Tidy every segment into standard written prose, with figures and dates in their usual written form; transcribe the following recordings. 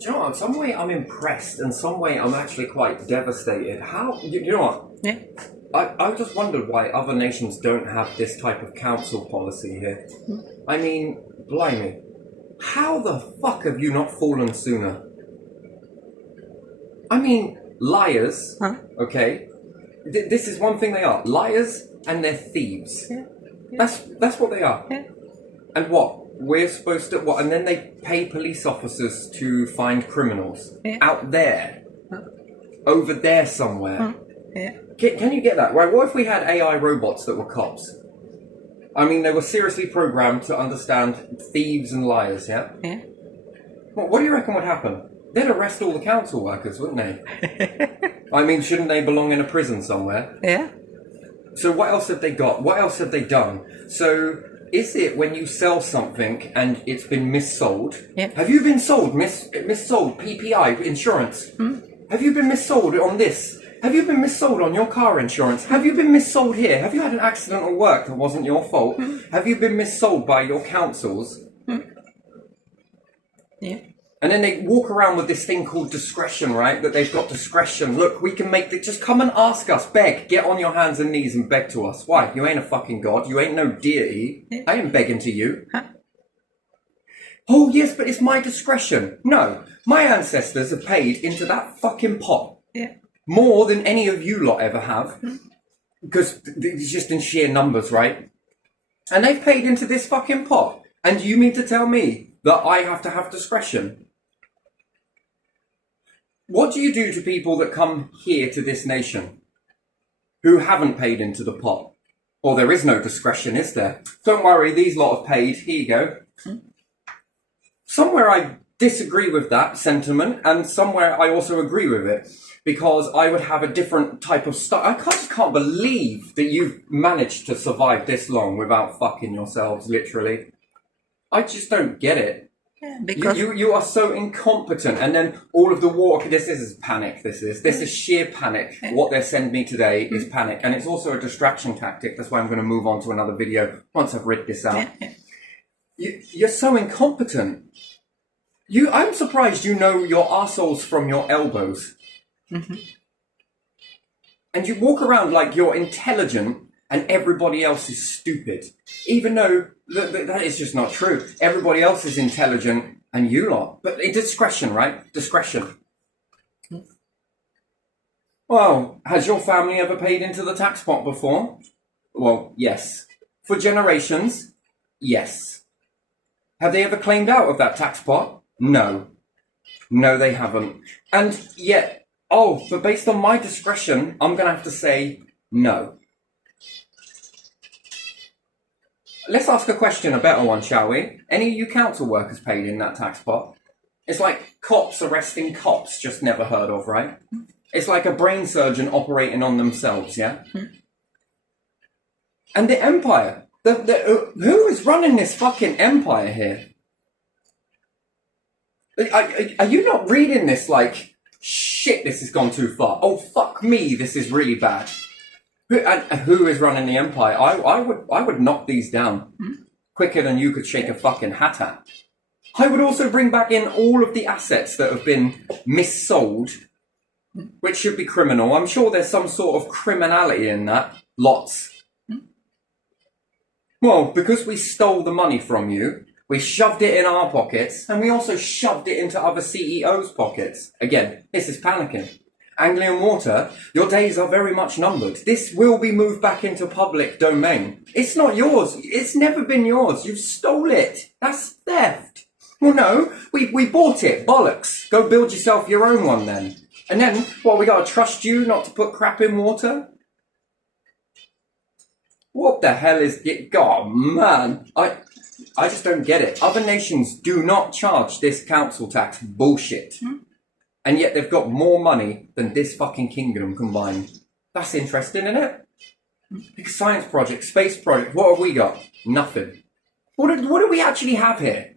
Do you know what? Some way I'm impressed, and some way I'm actually quite devastated. How? You know what? Yeah. I just wondered why other nations don't have this type of council policy here. I mean, blimey. How the fuck have you not fallen sooner? I mean, liars, Huh? okay? This is one thing they are. Liars and they're thieves. Yeah. That's what they are. Yeah. And what? We're supposed to... What? And then they pay police officers to find criminals. Yeah. Out there. Huh? Over there somewhere. Huh? Yeah. Can you get that? Right, what if we had AI robots that were cops? I mean, they were seriously programmed to understand thieves and liars, yeah? Yeah. What do you reckon would happen? They'd arrest all the council workers, wouldn't they? I mean, shouldn't they belong in a prison somewhere? Yeah. So what else have they got? What else have they done? So is it when you sell something and it's been missold? Yeah. Have you been sold, missold, PPI, insurance? Have you been missold on this? Have you been missold on your car insurance? Have you been missold here? Have you had an accident at work that wasn't your fault? Have you been missold by your councils? Yeah. And then they walk around with this thing called discretion, right? That they've got discretion. Look, we can make just come and ask us, beg, get on your hands and knees and beg to us. Why? You ain't a fucking god. You ain't no deity. I ain't begging to you. Huh? Oh, yes, but it's my discretion. No, my ancestors have paid into that fucking pot. Yeah. More than any of you lot ever have. Because it's just in sheer numbers, right? And they've paid into this fucking pot. And you mean to tell me that I have to have discretion? What do you do to people that come here to this nation who haven't paid into the pot? Or there is no discretion, is there? Don't worry, these lot have paid. Here you go. Somewhere I disagree with that sentiment, and somewhere I also agree with it. Because I would have a different type of stuff. I just can't believe that you've managed to survive this long without fucking yourselves, literally. I just don't get it. Yeah, because You are so incompetent, and then all of the war. Okay, this is panic. This is sheer panic. What they're sending me today is panic, and it's also a distraction tactic. That's why I'm going to move on to another video once I've read this out. You're so incompetent. I'm surprised you know your arseholes from your elbows. And you walk around like you're intelligent and everybody else is stupid. Even though that is just not true. Everybody else is intelligent and you lot. But it's discretion, right? Discretion. Well, has your family ever paid into the tax pot before? Well, yes. For generations? Yes. Have they ever claimed out of that tax pot? No. No, they haven't. And yet, but based on my discretion, I'm going to have to say no. Let's ask a question, a better one, shall we? Any of you council workers paid in that tax pot? It's like cops arresting cops, just never heard of, right? It's like a brain surgeon operating on themselves, yeah? And the empire. Who is running this fucking empire here? Are you not reading this like, shit, this has gone too far. Oh, fuck me, this is really bad. Who is running the empire? I would knock these down quicker than you could shake a fucking hat at. I would also bring back in all of the assets that have been missold, which should be criminal. I'm sure there's some sort of criminality in that. Lots. Well, because we stole the money from you, we shoved it in our pockets, and we also shoved it into other CEOs' pockets. Again, this is panicking. Anglian Water, your days are very much numbered. This will be moved back into public domain. It's not yours. It's never been yours. You stole it. That's theft. Well, no, we bought it. Bollocks. Go build yourself your own one then. And then, we got to trust you not to put crap in water? What the hell is it? God, man. I just don't get it. Other nations do not charge this council tax bullshit. And yet they've got more money than this fucking kingdom combined. That's interesting, isn't it? Big science project, space project. What have we got? Nothing. What do we actually have here?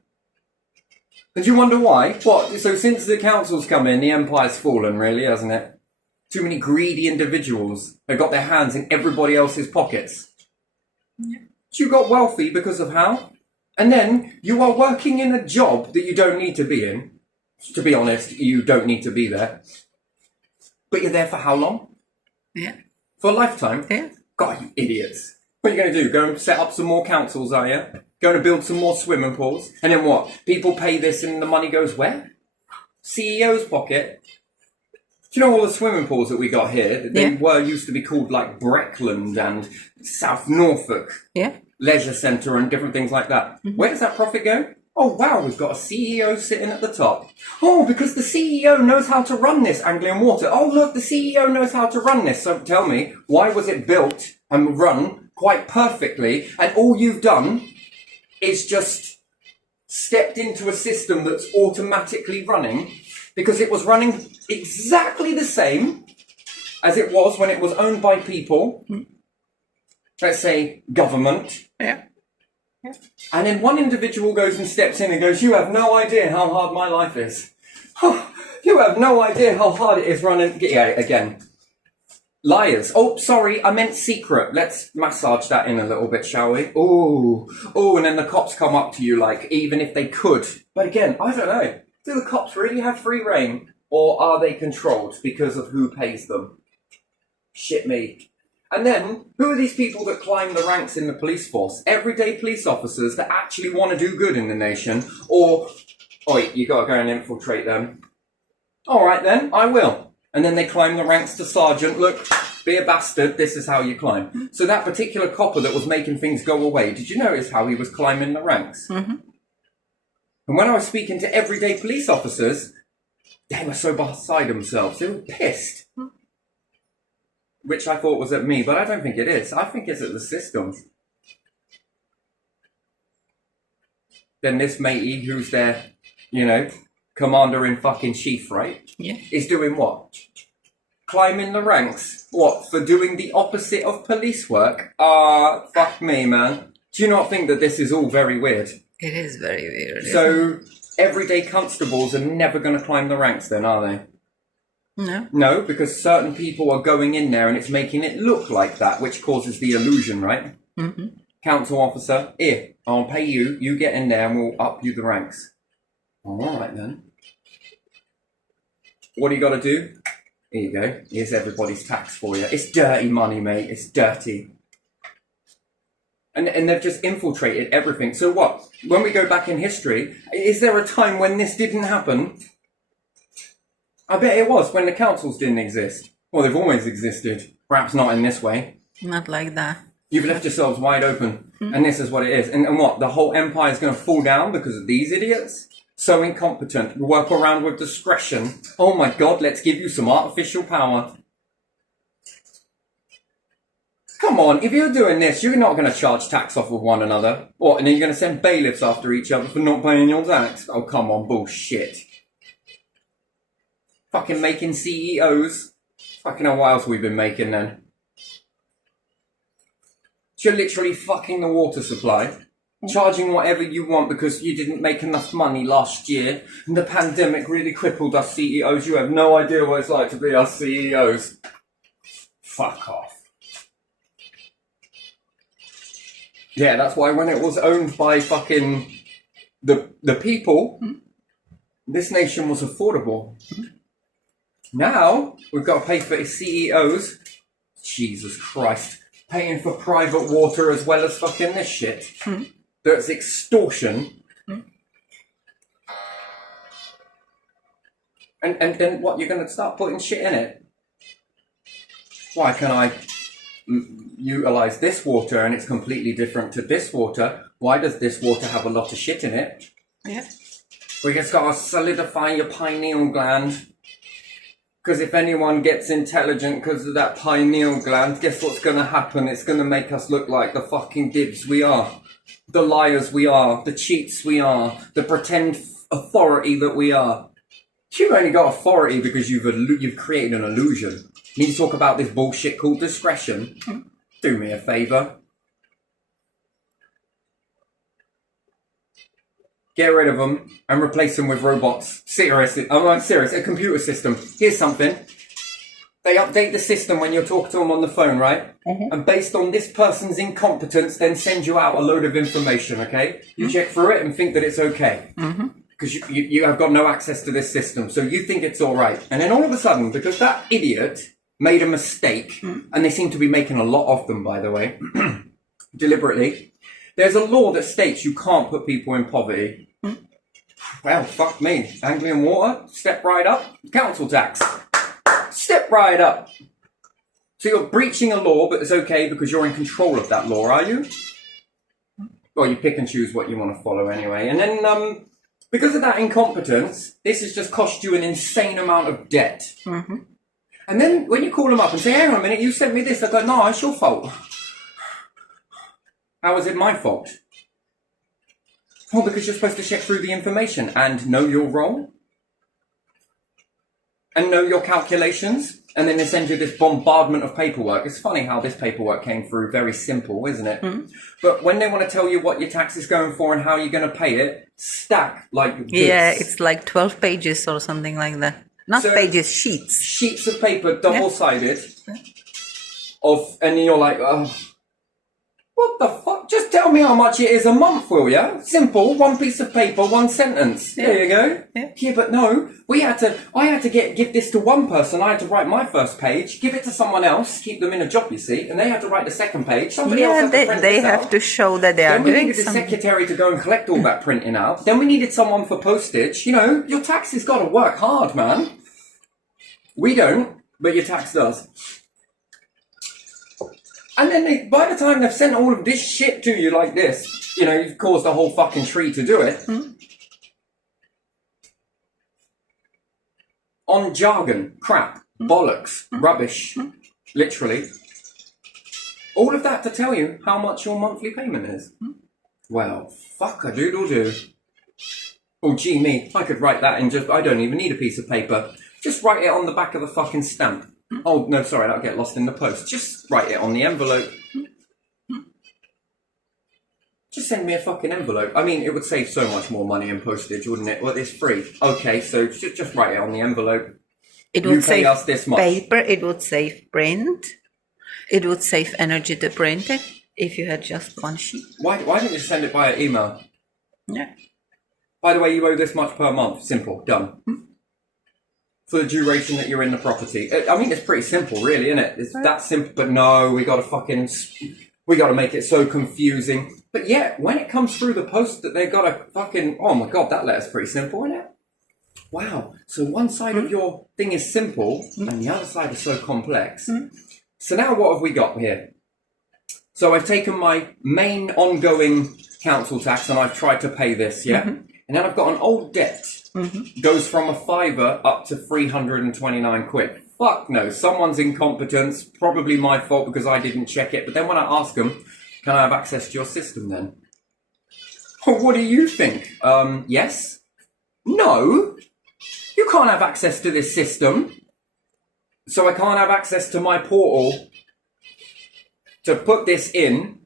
Did you wonder why? What? So since the council's come in, the empire's fallen, really, hasn't it? Too many greedy individuals have got their hands in everybody else's pockets. Yeah. You got wealthy because of how? And then you are working in a job that you don't need to be in To be honest, you don't need to be there. But you're there for how long? Yeah. For a lifetime? Yeah. God, you idiots. What are you going to do? Go and set up some more councils, are you? Going to build some more swimming pools? And then what? People pay this and the money goes where? CEO's pocket? Do you know all the swimming pools that we got here? They used to be called like Breckland and South Norfolk Leisure Centre and different things like that. Where does that profit go? Oh wow, we've got a CEO sitting at the top. Oh, because the CEO knows how to run this, Anglian Water. Oh look, the CEO knows how to run this. So tell me, why was it built and run quite perfectly, and all you've done is just stepped into a system that's automatically running, because it was running exactly the same as it was when it was owned by people, let's say government. Yeah. And then one individual goes and steps in and goes, you have no idea how hard my life is. You have no idea how hard it is running. Yeah, again. Liars. Oh, sorry, I meant secret. Let's massage that in a little bit, shall we? Ooh, and then the cops come up to you like, even if they could. But again, I don't know. Do the cops really have free reign? Or are they controlled because of who pays them? Shit me. And then, who are these people that climb the ranks in the police force? Everyday police officers that actually want to do good in the nation? Or, you gotta go and infiltrate them. Alright then, I will. And then they climb the ranks to sergeant. Look, be a bastard, this is how you climb. So that particular copper that was making things go away, did you notice how he was climbing the ranks? And when I was speaking to everyday police officers, they were so beside themselves. They were pissed. Which I thought was at me, but I don't think it is. I think it's at the system. Then this matey, who's their, commander in fucking chief, right? Yeah. Is doing what? Climbing the ranks. What? For doing the opposite of police work? Fuck me, man. Do you not think that this is all very weird? It is very weird. So, everyday constables are never going to climb the ranks then, are they? No. No, because certain people are going in there and it's making it look like that, which causes the illusion, right? Council officer, here, I'll pay you, you get in there and we'll up you the ranks. Alright then. What do you got to do? Here you go. Here's everybody's tax for you. It's dirty money, mate. It's dirty. And they've just infiltrated everything. So what? When we go back in history, is there a time when this didn't happen? I bet it was, when the councils didn't exist. Well, they've always existed. Perhaps not in this way. Not like that. You've left yourselves wide open. And this is what it is. And what? The whole empire is going to fall down because of these idiots? So incompetent. Work around with discretion. Oh my God, let's give you some artificial power. Come on, if you're doing this, you're not going to charge tax off of one another. What, and then you're going to send bailiffs after each other for not paying your tax? Oh, come on, bullshit. Fucking making CEOs. Fucking hell, what else we've been making then? You're literally fucking the water supply. Charging whatever you want because you didn't make enough money last year. And the pandemic really crippled us CEOs. You have no idea what it's like to be us CEOs. Fuck off. Yeah, that's why when it was owned by fucking the people, this nation was affordable. Now, we've got to pay for its CEOs. Jesus Christ. Paying for private water as well as fucking this shit. That's extortion. And then what, you're going to start putting shit in it? Why can I utilise this water and it's completely different to this water? Why does this water have a lot of shit in it? Yeah. We just got to solidify your pineal gland. Because if anyone gets intelligent because of that pineal gland, guess what's going to happen? It's going to make us look like the fucking dibs we are. The liars we are. The cheats we are. The pretend authority that we are. You've only got authority because you've created an illusion. You need to talk about this bullshit called discretion. Do me a favour. Get rid of them and replace them with robots. Seriously, I'm serious. A computer system. Here's something. They update the system when you're talking to them on the phone, right? And based on this person's incompetence, then send you out a load of information, okay? You check through it and think that it's okay. because you have got no access to this system, so you think it's all right. And then all of a sudden, because that idiot made a mistake, and they seem to be making a lot of them, by the way, deliberately, there's a law that states you can't put people in poverty. Well, fuck me. Anglian Water, step right up. Council tax, step right up. So you're breaching a law, but it's okay because you're in control of that law, are you? Well, you pick and choose what you want to follow anyway. And then, because of that incompetence, this has just cost you an insane amount of debt. Mm-hmm. And then when you call them up and say, hang on a minute, you sent me this, I go, no, it's your fault. How is it my fault? Well, because you're supposed to check through the information and know your role. And know your calculations. And then they send you this bombardment of paperwork. It's funny how this paperwork came through very simple, isn't it? Mm-hmm. But when they want to tell you what your tax is going for and how you're going to pay it, stack like this. Yeah, it's like 12 pages or something like that. Not so, pages, sheets. Sheets of paper, double-sided. Yeah. And you're like, oh, what the fuck? Just tell me how much it is a month, will ya? Simple, one piece of paper, one sentence. Yeah. There you go. Yeah, but no, I had to give this to one person. I had to write my first page, give it to someone else, keep them in a job, you see, and they had to write the second page. Somebody else had to print they this have out. To show that they are doing something. Then we needed a secretary to go and collect all that printing out. Then we needed someone for postage. You know, your tax has got to work hard, man. We don't, but your tax does. And then by the time they've sent all of this shit to you like this, you know, you've caused a whole fucking tree to do it. Mm. On jargon, crap, bollocks, rubbish, literally. All of that to tell you how much your monthly payment is. Well, fuck-a-doodle-doo. Oh, gee me, I could write that in I don't even need a piece of paper. Just write it on the back of the fucking stamp. Oh, no, sorry, that'll get lost in the post. Just write it on the envelope. Just send me a fucking envelope. I mean, it would save so much more money in postage, wouldn't it? Well, it's free. Okay, so just write it on the envelope. It would save us this much. Paper, it would save print. It would save energy to print it if you had just one sheet. Why don't you send it via email? Yeah. By the way, you owe this much per month. Simple. Done. For the duration that you're in the property. I mean, it's pretty simple, really, isn't it? It's that simple. But no, we got to make it so confusing. But yeah, when it comes through the post that they got to fucking, oh my God, that letter's pretty simple, isn't it? Wow. So one side of your thing is simple and the other side is so complex. So now what have we got here? So I've taken my main ongoing council tax and I've tried to pay this, yeah? And then I've got an old debt. Goes from a £5 up to 329 quid. Fuck no, someone's incompetence, probably my fault because I didn't check it. But then when I ask them, can I have access to your system then? What do you think? Yes? No? You can't have access to this system. So I can't have access to my portal to put this in.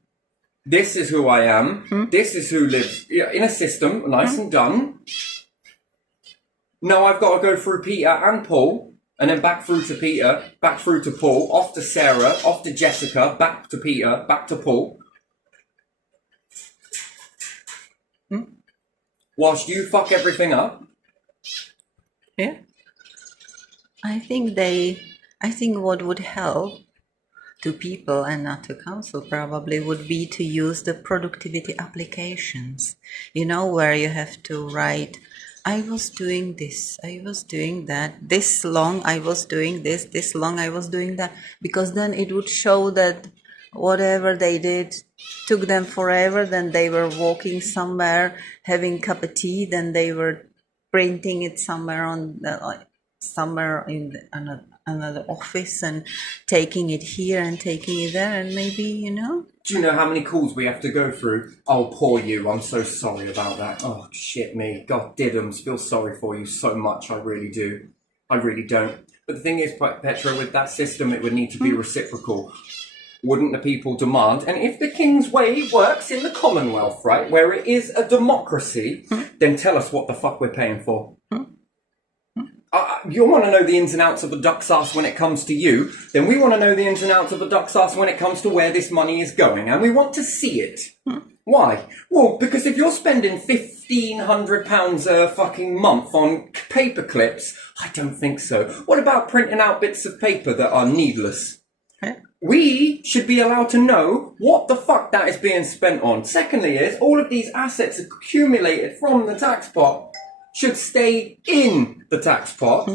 This is who I am. This is who lives in a system, nice and done. No, I've got to go through Peter and Paul, and then back through to Peter, back through to Paul, off to Sarah, off to Jessica, back to Peter, back to Paul. Whilst you fuck everything up. Yeah. I think what would help to people and not to council probably would be to use the productivity applications, you know, where you have to write, I was doing this, I was doing that, this long I was doing this long I was doing that, because then it would show that whatever they did took them forever, then they were walking somewhere, having a cup of tea, then they were printing it somewhere in another office and taking it here and taking it there, and maybe, you know. Do you know how many calls we have to go through? Oh, poor you, I'm so sorry about that. Oh, shit me. God diddums, feel sorry for you so much, I really do. I really don't. But the thing is, Petra, with that system, it would need to be reciprocal. Wouldn't the people demand? And if the King's Way works in the Commonwealth, right, where it is a democracy, then tell us what the fuck we're paying for. You want to know the ins and outs of a duck's ass when it comes to you, then we want to know the ins and outs of a duck's ass when it comes to where this money is going, and we want to see it. Why? Well, because if you're spending £1,500 a fucking month on paper clips, I don't think so. What about printing out bits of paper that are needless? Yeah. We should be allowed to know what the fuck that is being spent on. Secondly is, all of these assets accumulated from the tax pot should stay in the tax pot,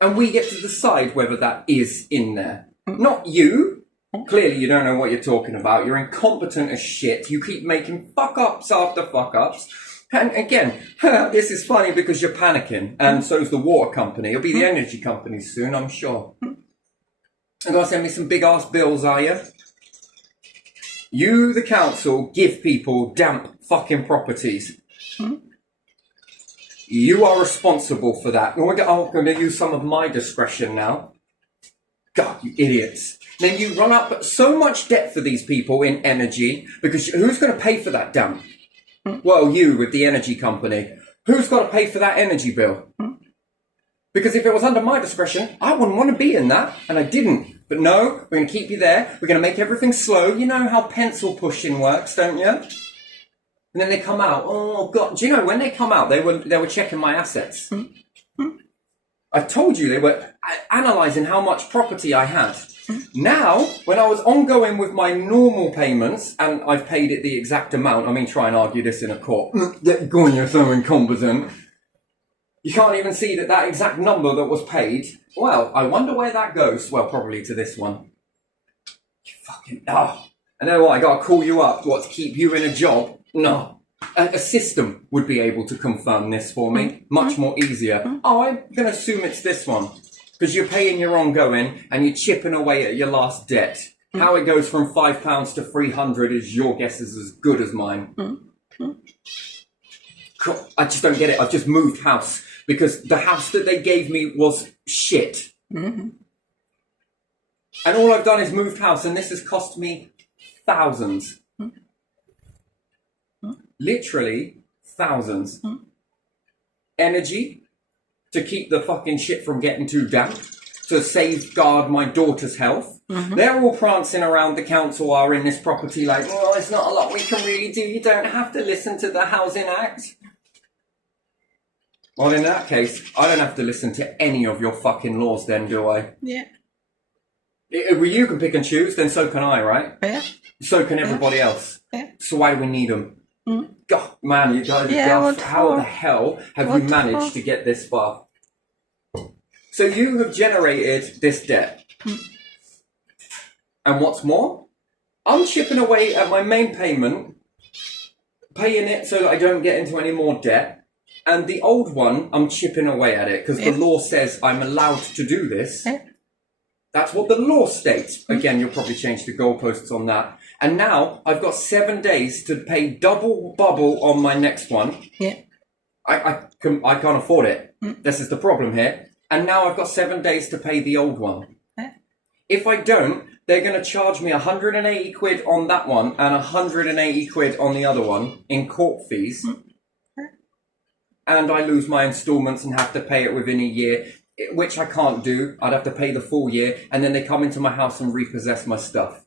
and we get to decide whether that is in there. Not you. Clearly you don't know what you're talking about. You're incompetent as shit. You keep making fuck-ups after fuck-ups. And again, this is funny because you're panicking, and so's the water company. It'll be the energy company soon, I'm sure. You're going to send me some big-ass bills, are you? You, the council, give people damp fucking properties. You are responsible for that. I'm going to use some of my discretion now. God, you idiots. Then you run up so much debt for these people in energy, because who's going to pay for that damp? Well, you with the energy company. Who's got to pay for that energy bill? Because if it was under my discretion, I wouldn't want to be in that, and I didn't. But no, we're going to keep you there. We're going to make everything slow. You know how pencil pushing works, don't you? And then they come out. Oh God! Do you know when they come out? They were checking my assets. I told you they were analysing how much property I had. Now, when I was ongoing with my normal payments, and I've paid it the exact amount, I mean, try and argue this in a court. Get going, you're so incompetent. You can't even see that exact number that was paid. Well, I wonder where that goes. Well, probably to this one. You fucking... Oh. And then what, I got to call you up, what, to keep you in a job? No. A system would be able to confirm this for me. Much more easier. Oh, I'm going to assume it's this one. Because you're paying your ongoing and you're chipping away at your last debt. How it goes from £5 to 300 is your guess is as good as mine. I just don't get it. I've just moved house because the house that they gave me was shit. And all I've done is moved house, and this has cost me thousands. Literally thousands. Energy to keep the fucking shit from getting too damp, to safeguard my daughter's health. They're all prancing around the council are in this property like, oh, there's not a lot we can really do. You don't have to listen to the Housing Act. Well, in that case, I don't have to listen to any of your fucking laws then, do I? Yeah. Well, you can pick and choose, then so can I, right? Yeah. So can everybody else. Yeah. So why do we need them? God, man, you guys, how the hell have you managed to get this far? So you have generated this debt. And what's more, I'm chipping away at my main payment, paying it so that I don't get into any more debt. And the old one, I'm chipping away at it because the law says I'm allowed to do this. That's what the law states. Again, you'll probably change the goalposts on that. And now I've got 7 days to pay double bubble on my next one. Yeah. I can't afford it. This is the problem here. And now I've got 7 days to pay the old one. If I don't, they're going to charge me 180 quid on that one and 180 quid on the other one in court fees. And I lose my instalments and have to pay it within a year, which I can't do. I'd have to pay the full year, and then they come into my house and repossess my stuff.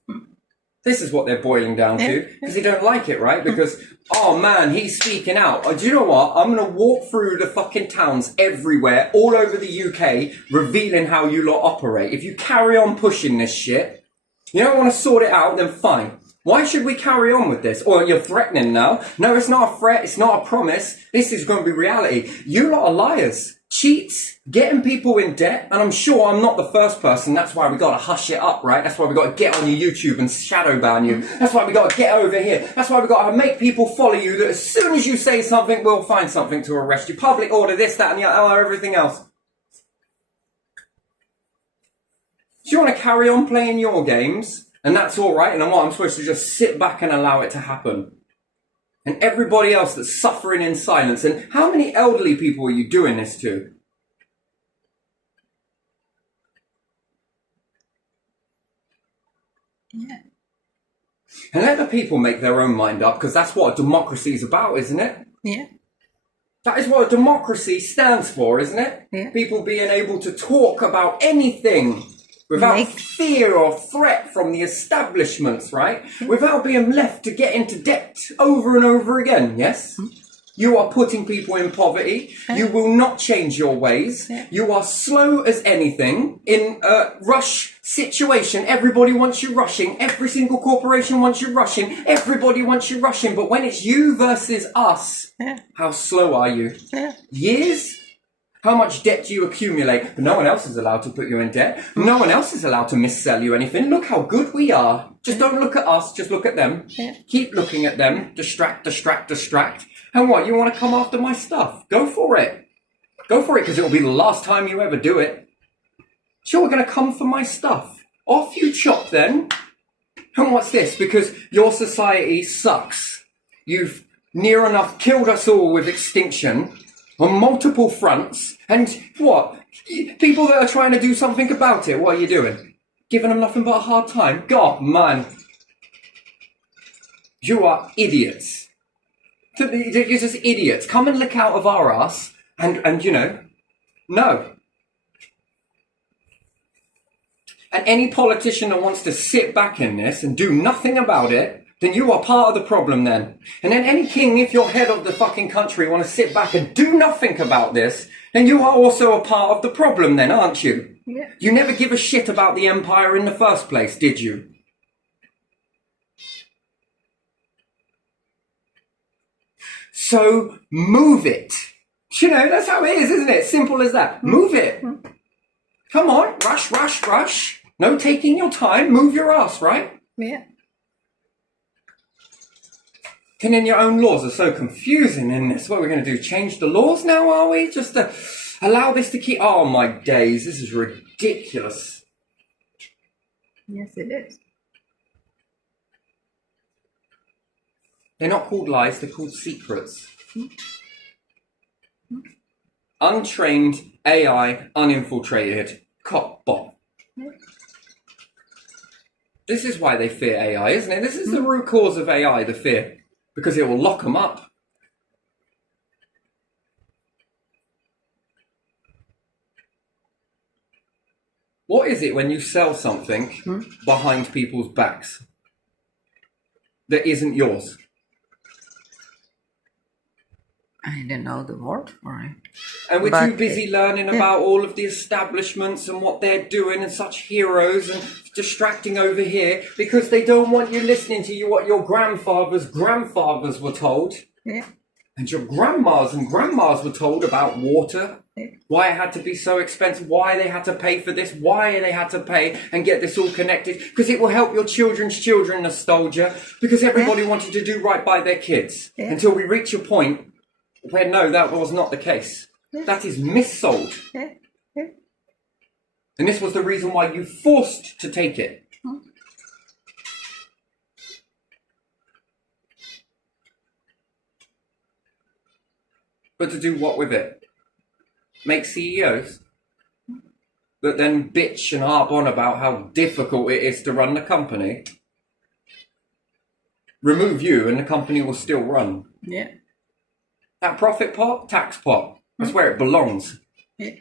This is what they're boiling down to, because they don't like it, right? Because, oh man, he's speaking out. Do you know what? I'm going to walk through the fucking towns everywhere, all over the UK, revealing how you lot operate. If you carry on pushing this shit, you don't want to sort it out, then fine. Why should we carry on with this? Or you're threatening now. No, it's not a threat. It's not a promise. This is going to be reality. You lot are liars, cheats, getting people in debt. And I'm sure I'm not the first person. That's why we got to hush it up, right? That's why we got to get on your YouTube and shadow ban you. That's why we got to get over here. That's why we got to make people follow you, that as soon as you say something, we'll find something to arrest you. Public order, this, that, and the other, everything else. Do you want to carry on playing your games? And that's all right, and I'm supposed to just sit back and allow it to happen. And everybody else that's suffering in silence. And how many elderly people are you doing this to? Yeah. And let the people make their own mind up, because that's what a democracy is about, isn't it? Yeah. That is what a democracy stands for, isn't it? Yeah. People being able to talk about anything without Make- fear or threat from the establishments, right? Without being left to get into debt over and over again, yes? You are putting people in poverty. You will not change your ways. You are slow as anything. In a rush situation, everybody wants you rushing. Every single corporation wants you rushing. Everybody wants you rushing. But when it's you versus us, how slow are you? Years? How much debt do you accumulate? But no one else is allowed to put you in debt. No one else is allowed to missell you anything. Look how good we are. Just don't look at us. Just look at them. Keep looking at them. Distract, distract, distract. And what? You want to come after my stuff? Go for it. Go for it, because it will be the last time you ever do it. Sure, we're going to come for my stuff. Off you chop then. And what's this? Because your society sucks. You've near enough killed us all with extinction on multiple fronts. And what? People that are trying to do something about it, what are you doing? Giving them nothing but a hard time? God, man. You are idiots. You're just idiots. Come and lick out of our ass and you know, no. And any politician that wants to sit back in this and do nothing about it, then you are part of the problem then. And then any king, if you're head of the fucking country, want to sit back and do nothing about this, then you are also a part of the problem then, aren't you? Yeah. You never give a shit about the empire in the first place, did you? So move it. You know, that's how it is, isn't it? Simple as that. Move it. Come on, rush, rush, rush. No taking your time. Move your ass, right? Yeah. And then your own laws are so confusing in this. What are we going to do? Change the laws now, are we? Just to allow this to keep... Oh, my days. This is ridiculous. Yes, it is. They're not called lies, they're called secrets. Untrained, AI, uninfiltrated, cop bot. This is why they fear AI, isn't it? This is the root cause of AI, the fear. Because it will lock them up. What is it when you sell something behind people's backs that isn't yours? I don't know the word for it. And we're But too busy learning about all of the establishments and what they're doing and such heroes and distracting over here because they don't want you listening to what your grandfathers' grandfathers were told. Yeah. And your grandmas and grandmas were told about water, why it had to be so expensive, why they had to pay for this, why they had to pay and get this all connected, because it will help your children's children, nostalgia, because everybody wanted to do right by their kids until we reach a point where no, that was not the case. That is missold. And this was the reason why you forced to take it. But to do what with it? Make CEOs that then bitch and harp on about how difficult it is to run the company. Remove you and the company will still run. Yeah. That profit pot, tax pot, that's where it belongs. Yeah.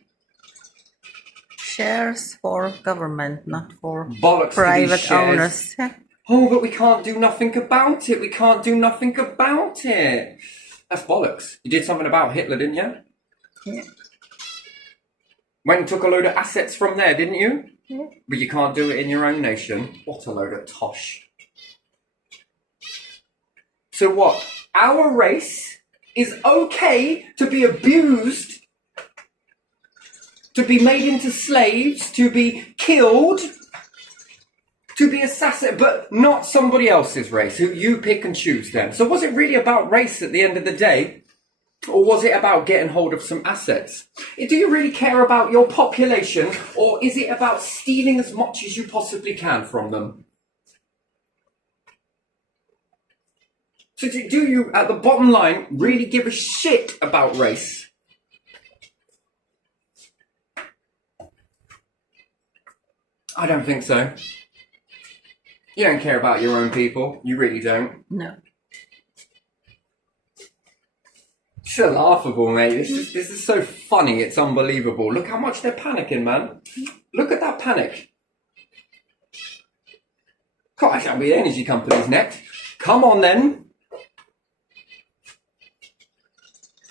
Shares for government, not for Bollocks to private these shares. owners. Yeah. Oh, but we can't do nothing about it. We can't do nothing about it. That's bollocks. You did something about Hitler, didn't you? Yeah. Went and took a load of assets from there, didn't you? Yeah. But you can't do it in your own nation. What a load of tosh. So what? Our race is okay to be abused, to be made into slaves, to be killed, to be assassinated, but not somebody else's race, who you pick and choose then. So was it really about race at the end of the day? Or was it about getting hold of some assets? Do you really care about your population, or is it about stealing as much as you possibly can from them? So do you, at the bottom line, really give a shit about race? I don't think so. You don't care about your own people. You really don't. No. It's so laughable, mate. This is so funny. It's unbelievable. Look how much they're panicking, man. Look at that panic. Gosh, that'll be the energy companies next. Come on then.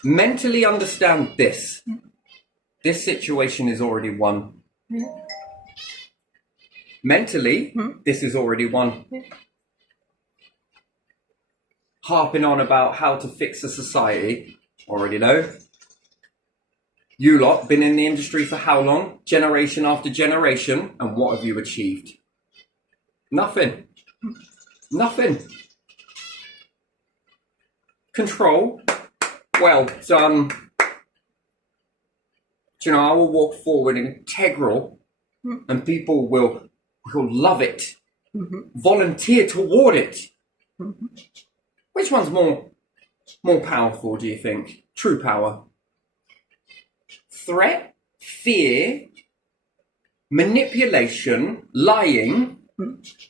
Mentally understand this. This situation is already won. Yeah. Mentally, this is already won. Yeah. Harping on about how to fix a society, already know. You lot been in the industry for how long? Generation after generation, and what have you achieved? Nothing. Nothing. Control. Well done. Do you know, I will walk forward integral, and people will love it. Volunteer toward it. Which one's more powerful, do you think? True power. Threat, fear, manipulation, lying,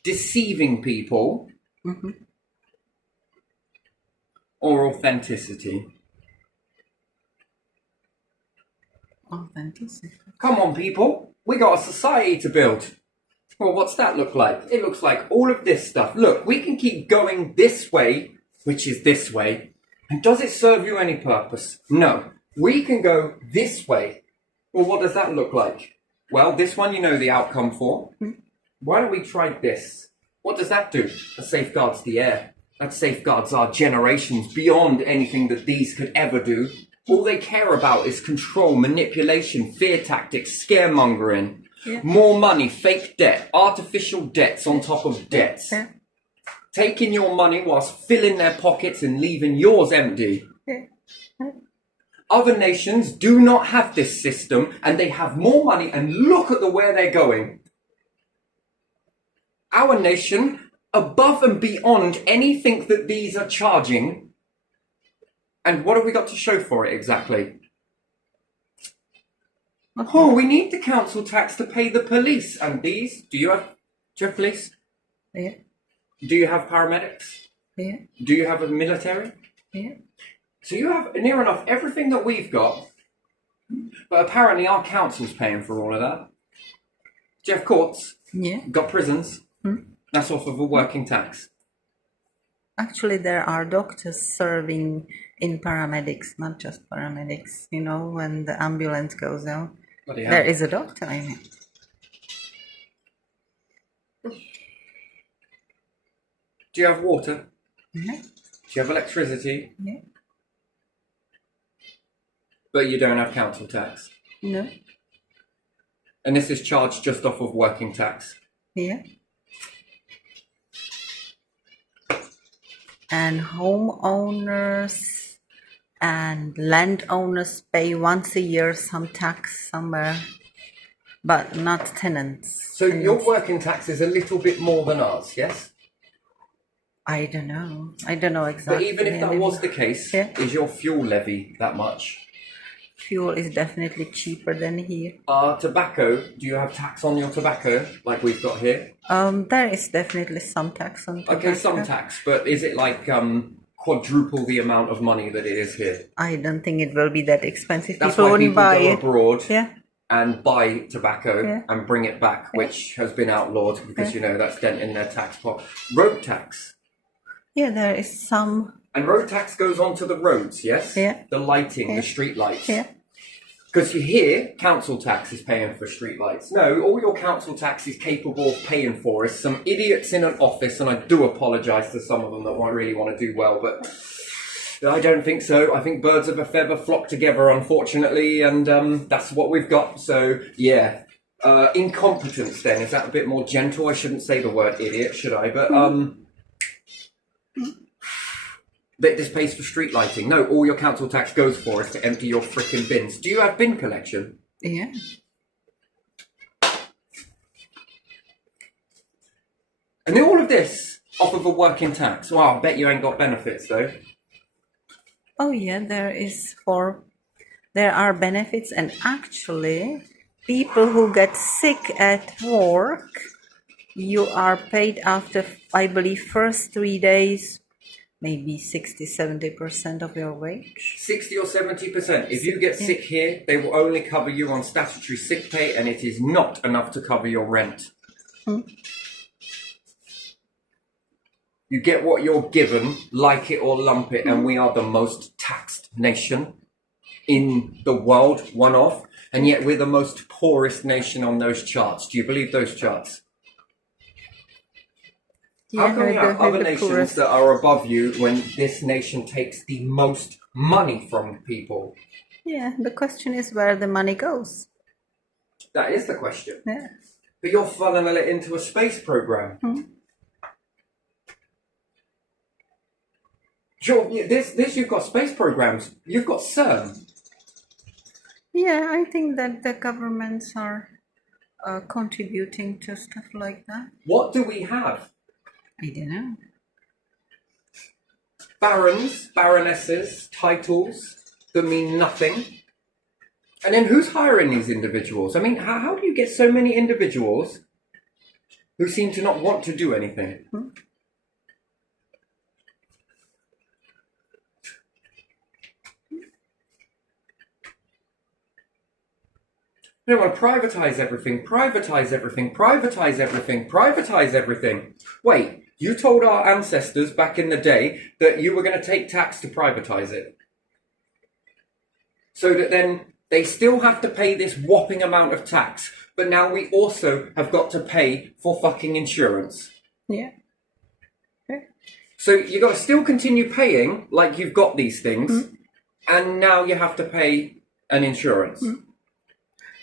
deceiving people, or authenticity? Authenticity. Come on, people. We got a society to build. Well, what's that look like? It looks like all of this stuff. Look, we can keep going this way, which is this way. And does it serve you any purpose? No. We can go this way. Well, what does that look like? Well, this one you know the outcome for. Why don't we try this? What does that do? That safeguards the air. That safeguards our generations beyond anything that these could ever do. All they care about is control, manipulation, fear tactics, scaremongering. Yeah. More money, fake debt, artificial debts on top of debts. Yeah. Taking your money whilst filling their pockets and leaving yours empty. Yeah. Other nations do not have this system, and they have more money, and look at where they're going. Our nation, above and beyond anything that these are charging. And what have we got to show for it exactly? Okay. Oh, we need the council tax to pay the police. And these, do you have police? Yeah. Do you have paramedics? Yeah. Do you have a military? Yeah. So you have near enough everything that we've got, but apparently our council's paying for all of that. Do you have courts? Yeah. Got prisons? That's off of a working tax. Actually, there are doctors serving in paramedics, not just paramedics. You know, when the ambulance goes out, Bloody hell. there is a doctor in it. Do you have water? Yeah. Do you have electricity? Yeah. But you don't have council tax. No. And this is charged just off of working tax. Yeah. And homeowners and landowners pay once a year some tax somewhere, but not tenants. So your working tax is a little bit more than ours, yes? I don't know. I don't know But exactly. even if that was the case, Yeah. is your fuel levy that much? Fuel is definitely cheaper than here. Tobacco, do you have tax on your tobacco like we've got here? There is definitely some tax on tobacco. Okay, some tax, but is it like quadruple the amount of money that it is here? I don't think it will be that expensive. That's People why wouldn't people buy go it. abroad Yeah. and buy tobacco Yeah. and bring it back, which has been outlawed because, you know, that's denting their tax pot. Road tax. Yeah, there is some. And road tax goes onto the roads, yes? Yeah. The lighting, Yeah. the street lights. Yeah. Because you hear council tax is paying for street lights. No, all your council tax is capable of paying for is some idiots in an office, and I do apologise to some of them that really want to do well, but I don't think so. I think birds of a feather flock together, unfortunately, and that's what we've got. So, yeah. Incompetence, then. Is that a bit more gentle? I shouldn't say the word idiot, should I? But, that this pays for street lighting. No, all your council tax goes for is to empty your frickin' bins. Do you have bin collection? Yeah. And all of this off of a working tax. Well, I bet you ain't got benefits though. Oh yeah, there are benefits, and actually people who get sick at work, you are paid after, I believe, first 3 days, maybe 60-70% of your wage. 60 or 70%. If you get sick here, they will only cover you on statutory sick pay, and it is not enough to cover your rent. You get what you're given, like it or lump it, and we are the most taxed nation in the world, one of, and yet we're the most poorest nation on those charts. Do you believe those charts? How can we have other nations that are above you when this nation takes the most money from people? Yeah, the question is where the money goes. That is the question. Yeah. But you're funneling it into a space program. Sure, this you've got space programs. You've got CERN. Yeah, I think that the governments are contributing to stuff like that. What do we have? I don't know. Barons, baronesses, titles that mean nothing. And then who's hiring these individuals? I mean, how do you get so many individuals who seem to not want to do anything? They want to privatize everything, privatize everything, privatize everything, privatize everything. Wait, you told our ancestors back in the day that you were going to take tax to privatize it. So that then they still have to pay this whopping amount of tax, but now we also have got to pay for fucking insurance. Yeah. Okay. So you got to still continue paying like you've got these things, and now you have to pay an insurance.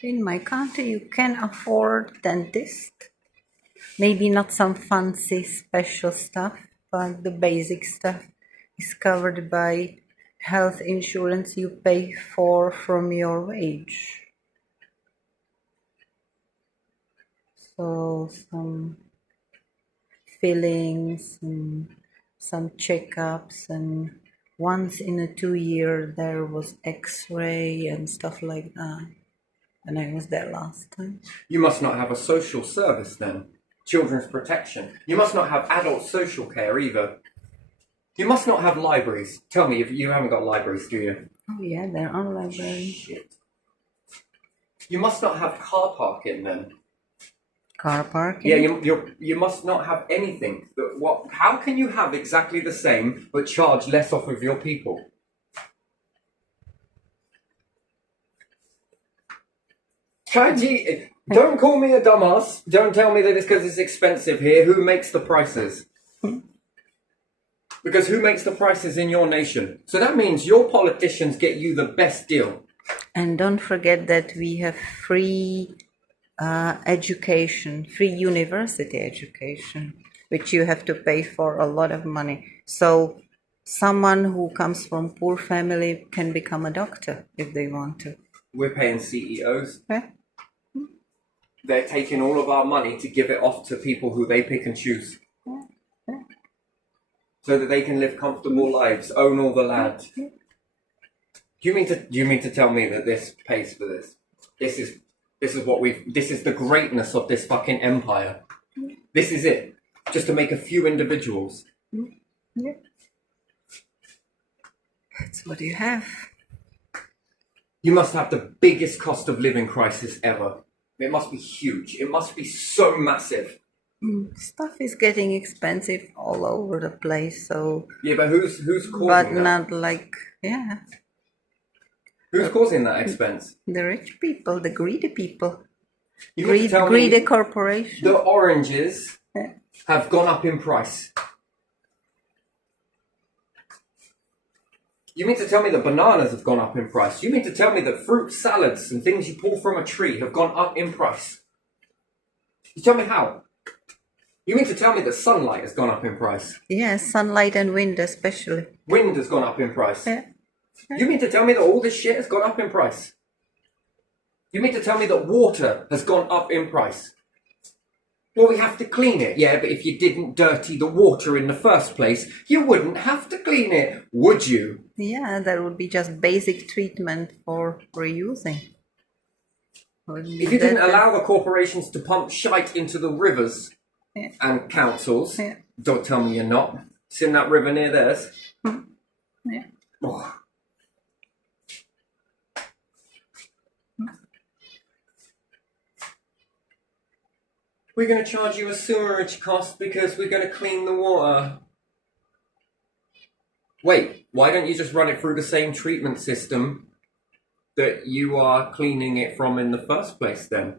In my country, you can afford dentist. Maybe not some fancy special stuff, but the basic stuff is covered by health insurance you pay for from your wage. So some fillings and some checkups, and once in a 2 year there was x-ray and stuff like that. And I was there last time. You must not have a social service then. Children's protection. You must not have adult social care either. You must not have libraries. Tell me if you haven't got libraries, do you? Oh yeah, there are libraries. Shit. You must not have car parking then. Car parking? Yeah, you must not have anything. How can you have exactly the same but charge less off of your people? Don't call me a dumbass. Don't tell me that it's because it's expensive here. Who makes the prices? Because who makes the prices in your nation? So that means your politicians get you the best deal. And don't forget that we have free education, free university education, which you have to pay for a lot of money. So someone who comes from poor family can become a doctor if they want to. We're paying CEOs. Yeah. They're taking all of our money to give it off to people who they pick and choose. So that they can live comfortable lives, own all the land. Do you mean to tell me that this pays for this? This is the greatness of this fucking empire. This is it. Just to make a few individuals. Yeah. That's what you have. You must have the biggest cost of living crisis ever. It must be huge. It must be so massive. Stuff is getting expensive all over the place, so... Yeah, but who's causing But that? not like, yeah. Who's causing that expense? The rich people, the greedy people. You mean to tell me Greedy corporation. the oranges Yeah. have gone up in price? You mean to tell me that bananas have gone up in price? You mean to tell me that fruit salads and things you pull from a tree have gone up in price? You tell me how? You mean to tell me that sunlight has gone up in price? Yes, sunlight and wind especially. Wind has gone up in price? Yeah. You mean to tell me that all this shit has gone up in price? You mean to tell me that water has gone up in price? Well, we have to clean it. Yeah, but if you didn't dirty the water in the first place, you wouldn't have to clean it, would you? Yeah, there would be just basic treatment for reusing. If you didn't allow the corporations to pump shite into the rivers and councils, don't tell me you're not. It's in that river near theirs. Yeah. Oh. We're going to charge you a sewerage cost because we're going to clean the water. Wait, why don't you just run it through the same treatment system that you are cleaning it from in the first place then?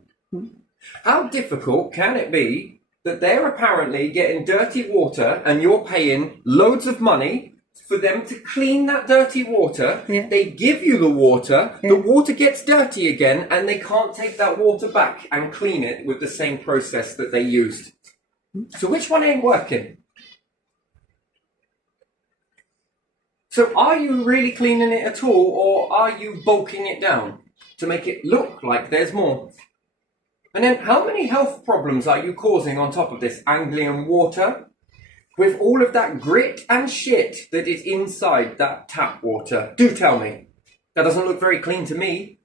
How difficult can it be that they're apparently getting dirty water and you're paying loads of money for them to clean that dirty water? Yeah. They give you the water, Yeah. the water gets dirty again, and they can't take that water back and clean it with the same process that they used. So which one ain't working? So are you really cleaning it at all, or are you bulking it down to make it look like there's more? And then how many health problems are you causing on top of this Anglian water with all of that grit and shit that is inside that tap water? Do tell me. That doesn't look very clean to me.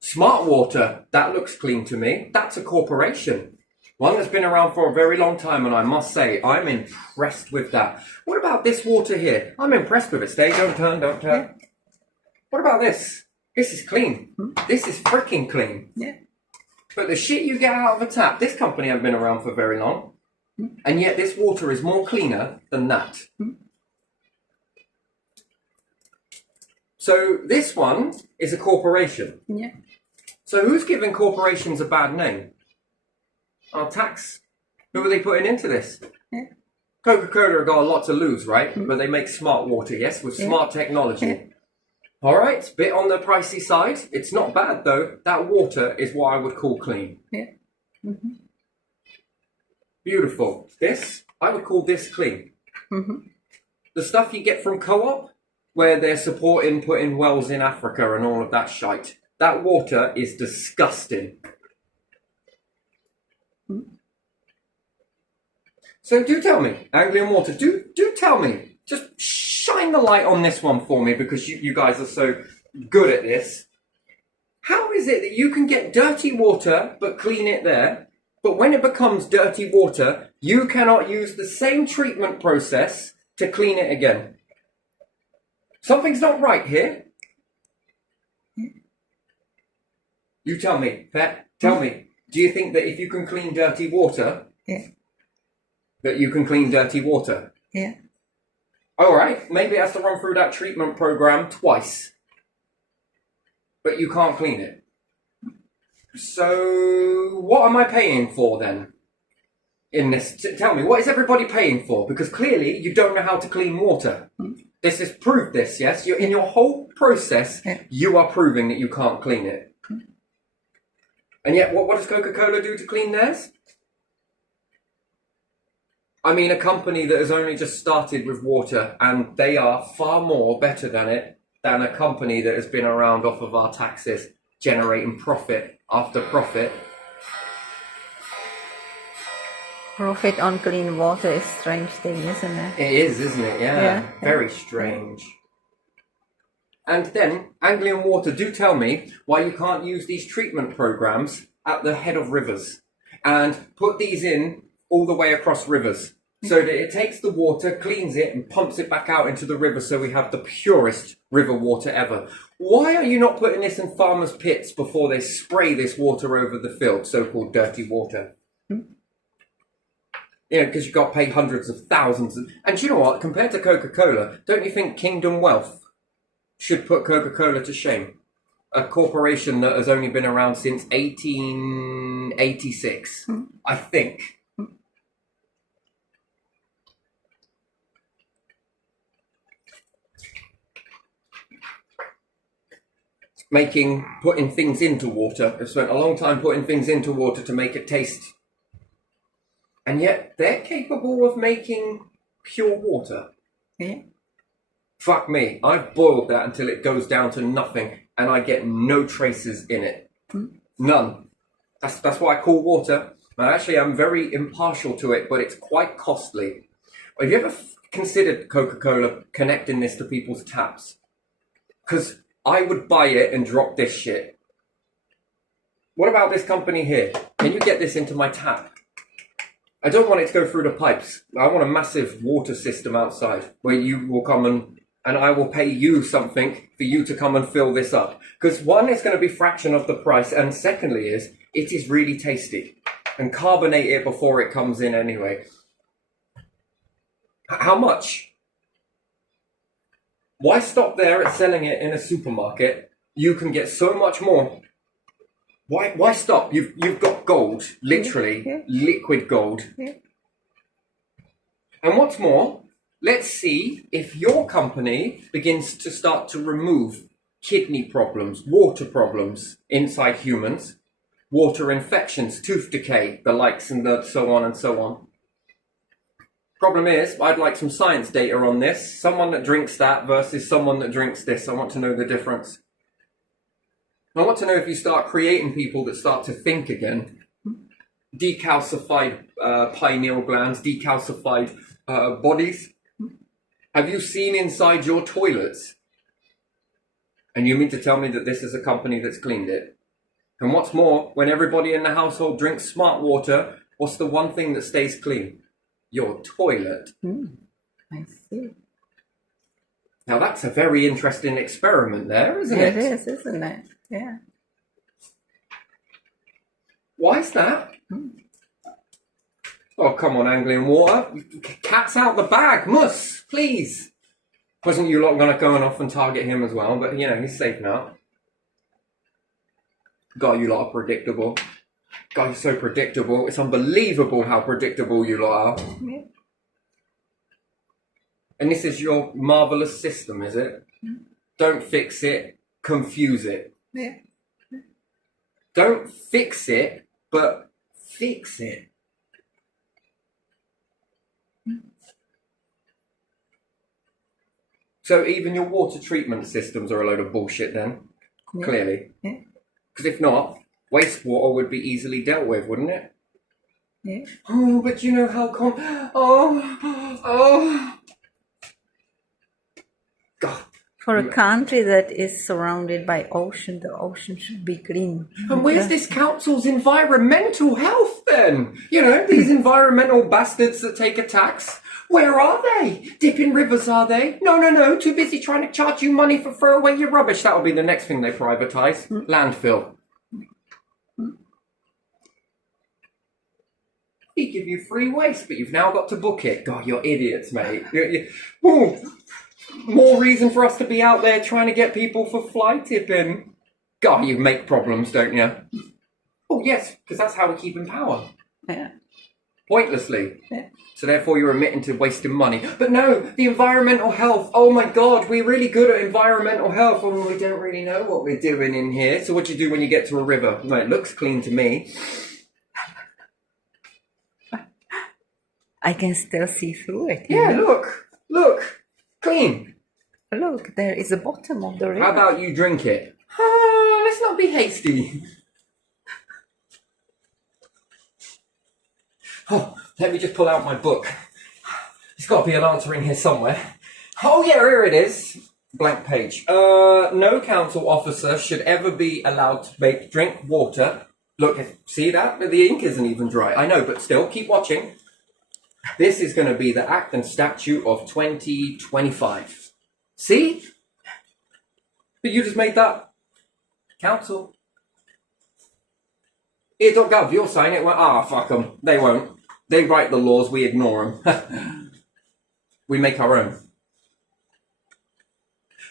Smart Water, that looks clean to me. That's a corporation. One that's been around for a very long time, and I must say, I'm impressed with that. What about this water here? I'm impressed with it. Stay, don't turn, don't turn. What about this? This is clean. This is freaking clean. Yeah. But the shit you get out of a tap, this company hasn't been around for very long. And yet this water is more cleaner than that. So this one is a corporation. Yeah. So who's giving corporations a bad name? Our tax. Who are they putting into this? Yeah. Coca-Cola have got a lot to lose, right? But they make smart water, yes, with smart technology. All right, bit on the pricey side. It's not bad though. That water is what I would call clean. Yeah. Beautiful. This, I would call this clean. The stuff you get from Co-op, where they're supporting putting wells in Africa and all of that shite, that water is disgusting. So do tell me, Anglian Water, do tell me, just shine the light on this one for me, because you guys are so good at this. How is it that you can get dirty water but clean it there, but when it becomes dirty water, you cannot use the same treatment process to clean it again? Something's not right here. You tell me, Pet, tell me, do you think that if you can clean dirty water, that you can clean dirty water? Yeah. All right, maybe it has to run through that treatment program twice, but you can't clean it. So what am I paying for then? In this, tell me, what is everybody paying for? Because clearly you don't know how to clean water. This is proved this, yes? In your whole process, you are proving that you can't clean it. And yet, what does Coca-Cola do to clean theirs? I mean, a company that has only just started with water, and they are far more better than it than a company that has been around off of our taxes, generating profit after profit. Profit on clean water is a strange thing, isn't it? It is, isn't it? Yeah. Very strange. And then, Anglian Water, do tell me why you can't use these treatment programs at the head of rivers and put these in all the way across rivers so that it takes the water, cleans it and pumps it back out into the river so we have the purest river water ever. Why are you not putting this in farmers' pits before they spray this water over the field, so-called dirty water? You know, because you've got to pay hundreds of thousands. And you know what? Compared to Coca-Cola, don't you think Kingdom Wealth should put Coca-Cola to shame? A corporation that has only been around since 1886, I think. Putting things into water. They've spent a long time putting things into water to make it taste. And yet they're capable of making pure water. Yeah. Fuck me, I've boiled that until it goes down to nothing and I get no traces in it. None. That's what I call water. And actually I'm very impartial to it, but it's quite costly. Have you ever considered Coca-Cola connecting this to people's taps? Because I would buy it and drop this shit. What about this company here? Can you get this into my tap? I don't want it to go through the pipes. I want a massive water system outside where you will come and I will pay you something for you to come and fill this up. Because one, it's going to be fraction of the price. And secondly is, it is really tasty. And carbonate it before it comes in anyway. How much? Why stop there at selling it in a supermarket? You can get so much more. Why stop? You've got gold, literally, Yeah. liquid gold. Yeah. And what's more, let's see if your company begins to start to remove kidney problems, water problems inside humans, water infections, tooth decay, the likes and the so on and so on. Problem is, I'd like some science data on this. Someone that drinks that versus someone that drinks this. I want to know the difference. I want to know if you start creating people that start to think again. Decalcified pineal glands, decalcified bodies. Have you seen inside your toilets? And you mean to tell me that this is a company that's cleaned it? And what's more, when everybody in the household drinks smart water, what's the one thing that stays clean? Your toilet. I see. Now that's a very interesting experiment there, isn't it? It is, isn't it? Yeah. Why is that? Oh, come on, Anglian Water. Cat's out the bag. Muss, please. Wasn't you lot going to go off and target him as well? But, you know, he's safe now. God, you lot are predictable. God, you're so predictable. It's unbelievable how predictable you lot are. Yeah. And this is your marvellous system, is it? Don't fix it, confuse it. Yeah. Don't fix it, but fix it. So even your water treatment systems are a load of bullshit then, Yeah. clearly. Yeah. Because if not, wastewater would be easily dealt with, wouldn't it? Yeah. Oh, but you know how oh. God. For a country that is surrounded by ocean, the ocean should be clean. And where's this council's environmental health then? You know, these environmental bastards that take a tax. Where are they? Dipping rivers, are they? No. Too busy trying to charge you money for throw away your rubbish. That'll be the next thing they privatise. Landfill. We give you free waste, but you've now got to book it. God, you're idiots, mate. Ooh, more reason for us to be out there trying to get people for fly tipping. God, you make problems, don't you? Oh, yes, because that's how we keep in power. Yeah. Pointlessly. Yeah. So therefore you're admitting to wasting money. But no, the environmental health. Oh my God, we're really good at environmental health. Oh, we don't really know what we're doing in here. So what do you do when you get to a river? No, it looks clean to me. I can still see through it. Yeah, you know? look, clean. Look, there is the bottom of the river. How about you drink it? Let's not be hasty. Oh, let me just pull out my book. There's got to be an answer in here somewhere. Oh yeah, here it is. Blank page. No council officer should ever be allowed to drink water. Look, see that? The ink isn't even dry. I know, but still, keep watching. This is going to be the Act and Statute of 2025. See? But you just made that. Council. Here.gov, you'll sign it. Fuck them. They won't. They write the laws, we ignore them. We make our own.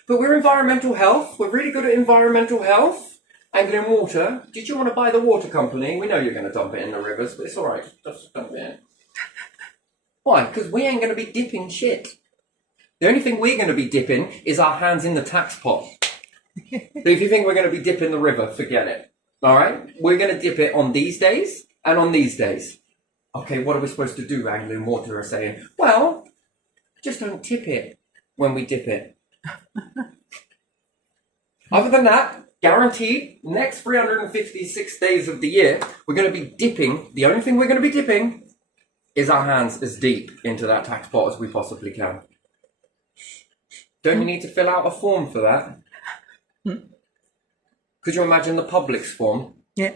But we're environmental health. We're really good at environmental health. Anglian Water. Did you want to buy the water company? We know you're going to dump it in the rivers, but it's all right. Just dump it in. Why? Because we ain't going to be dipping shit. The only thing we're going to be dipping is our hands in the tax pot. So if you think we're going to be dipping the river, forget it. All right? We're going to dip it on these days and on these days. Okay, what are we supposed to do? Anglian Water are saying, well, just don't tip it when we dip it. Other than that, guaranteed, next 356 days of the year, we're going to be dipping. The only thing we're going to be dipping is our hands as deep into that tax pot as we possibly can. Don't you need to fill out a form for that? Could you imagine the public's form? Yeah.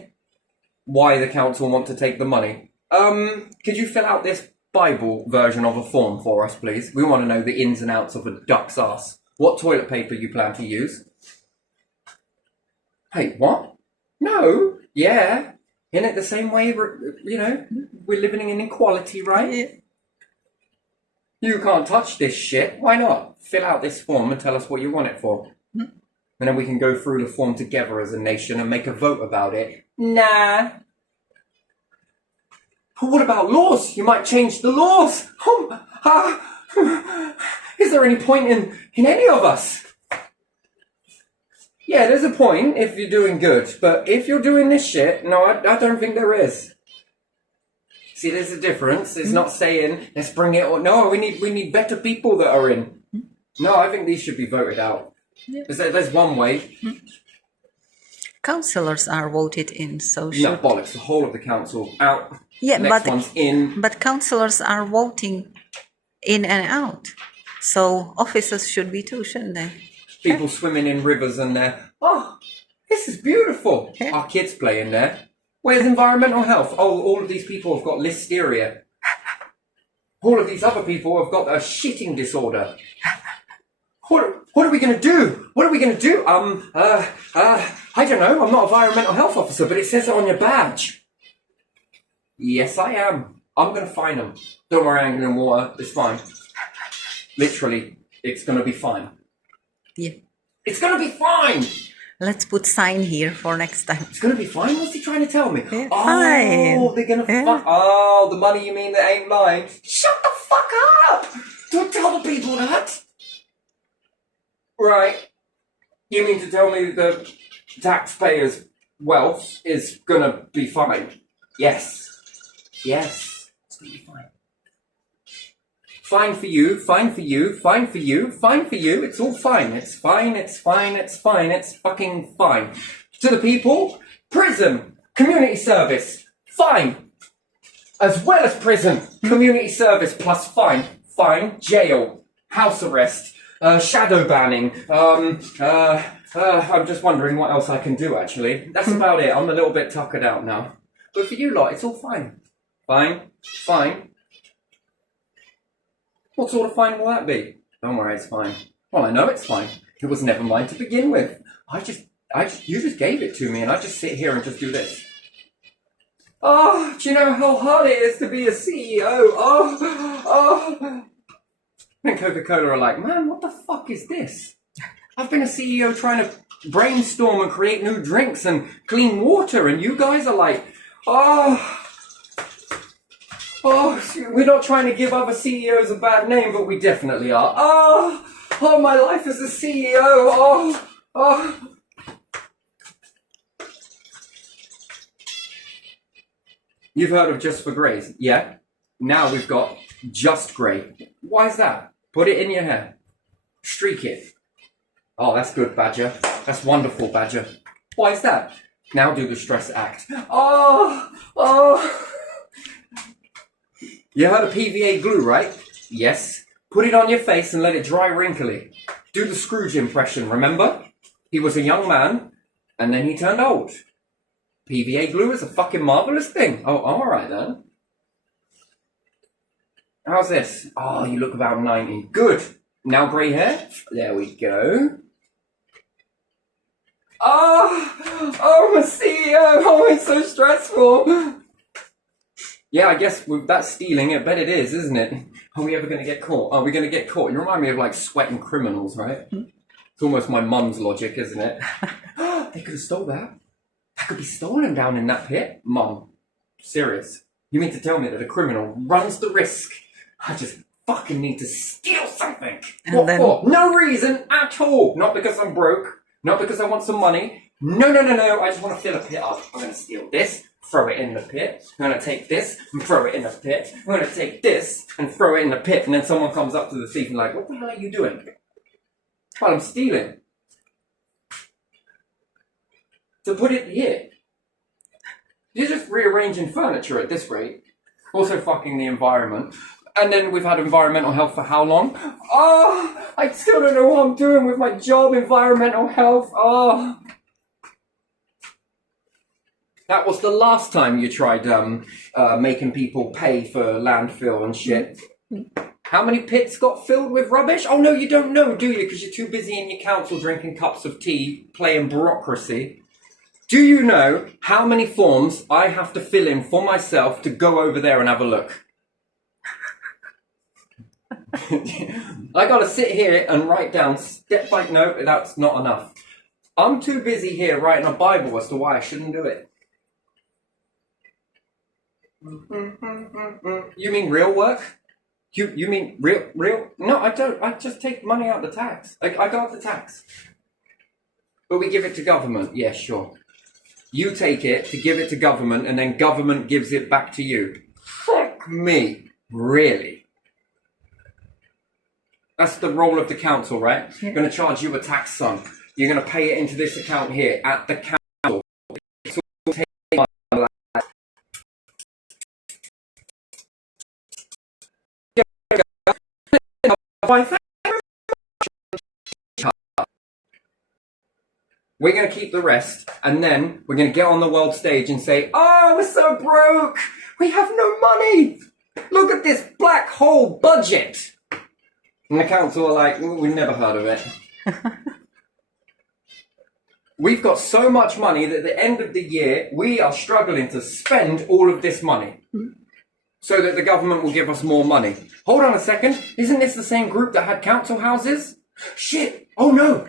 Why the council want to take the money? Could you fill out this Bible version of a form for us, please? We want to know the ins and outs of a duck's ass. What toilet paper you plan to use? Hey, what? No. Yeah. In it the same way, you know, we're living in equality, right? Yeah. You can't touch this shit. Why not? Fill out this form and tell us what you want it for. And then we can go through the form together as a nation and make a vote about it. Nah. What about laws? You might change the laws. Is there any point in any of us? Yeah, there's a point if you're doing good, but if you're doing this shit, no, I don't think there is. See, there's a difference. It's not saying let's bring it. Or no, we need better people that are in. No, I think these should be voted out. There's one way. Councillors are voted in, so No should... bollocks. The whole of the council out. Yeah, Next one's in. but councillors are voting in and out. So officers should be too, shouldn't they? People swimming in rivers and they're, oh, this is beautiful. Yeah. Our kids play in there. Where's environmental health? Oh, all of these people have got listeria. All of these other people have got a shitting disorder. What are we going to do? What are we going to do? I don't know. I'm not an environmental health officer, but it says it on your badge. Yes, I am. I'm going to find them. Don't worry, I'm in water. It's fine. Literally, it's going to be fine. Yeah. It's going to be fine. Let's put sign here for next time. It's going to be fine? What's he trying to tell me? Yeah, oh, fine. they're going to Yeah. Oh, the money you mean that ain't lying? Shut the fuck up! Don't tell the people that. Right. You mean to tell me the taxpayers' wealth is going to be fine? Yes. Yes. It's going to be fine. Fine for you, fine for you, fine for you, fine for you. It's all fine. It's fine, it's fine, it's fine, it's fucking fine. To the people, prison, community service, fine. As well as prison, community service plus fine. Fine, jail, house arrest, shadow banning. I'm just wondering what else I can do, actually. That's about it. I'm a little bit tuckered out now. But for you lot, it's all fine. Fine, fine. What sort of fine will that be? Don't worry, it's fine. Well, I know it's fine. It was never mine to begin with. You just gave it to me, and I just sit here and just do this. Oh, do you know how hard it is to be a CEO? Oh. And Coca-Cola are like, man, what the fuck is this? I've been a CEO trying to brainstorm and create new drinks and clean water, and you guys are like, oh, we're not trying to give other CEOs a bad name, but we definitely are. Oh, my life as a CEO. Oh. You've heard of Just for Greys, yeah? Now we've got Just Grey. Why is that? Put it in your hair. Streak it. Oh, that's good, Badger. That's wonderful, Badger. Why is that? Now do the stress act. Oh. You heard of PVA glue, right? Yes. Put it on your face and let it dry wrinkly. Do the Scrooge impression, remember? He was a young man, and then he turned old. PVA glue is a fucking marvellous thing. Oh, alright then. How's this? Oh, you look about 90. Good. Now grey hair? There we go. Oh, I'm a CEO. Oh, it's so stressful. Yeah, I guess with that stealing, I bet it is, isn't it? Are we ever going to get caught? Are we going to get caught? You remind me of like sweating criminals, right? It's almost my mum's logic, isn't it? They could have stole that. That could be stolen down in that pit. Mum, serious? You mean to tell me that a criminal runs the risk? I just fucking need to steal something. And what then- for? No reason at all. Not because I'm broke. Not because I want some money. No. I just want to fill a pit up. I'm going to steal this. Throw it in the pit. I'm going to take this and throw it in the pit. I'm going to take this and throw it in the pit. And then someone comes up to the thief and like, what the hell are you doing? Well, I'm stealing. To put it here. You're just rearranging furniture at this rate. Also fucking the environment. And then we've had environmental health for how long? Oh, I still don't know what I'm doing with my job, environmental health. Oh. That was the last time you tried making people pay for landfill and shit. How many pits got filled with rubbish? Oh no, you don't know, do you? Because you're too busy in your council drinking cups of tea, playing bureaucracy. Do you know how many forms I have to fill in for myself to go over there and have a look? I gotta sit here and write down step by no, that's not enough. I'm too busy here writing a Bible as to why I shouldn't do it. You mean real work? You mean real? No, I don't. I just take money out of the tax. I got the tax. But we give it to government. Yeah, sure. You take it to give it to government, and then government gives it back to you. Fuck me. Really? That's the role of the council, right? Yeah. I'm going to charge you a tax, son. You're going to pay it into this account here at the council. It's all taken by the lad. We're going to keep the rest, and then we're going to get on the world stage and say, oh, we're so broke. We have no money. Look at this black hole budget. And the council are like, we've never heard of it. We've got so much money that at the end of the year, we are struggling to spend all of this money. So that the government will give us more money. Hold on a second. Isn't this the same group that had council houses? Shit. Oh no.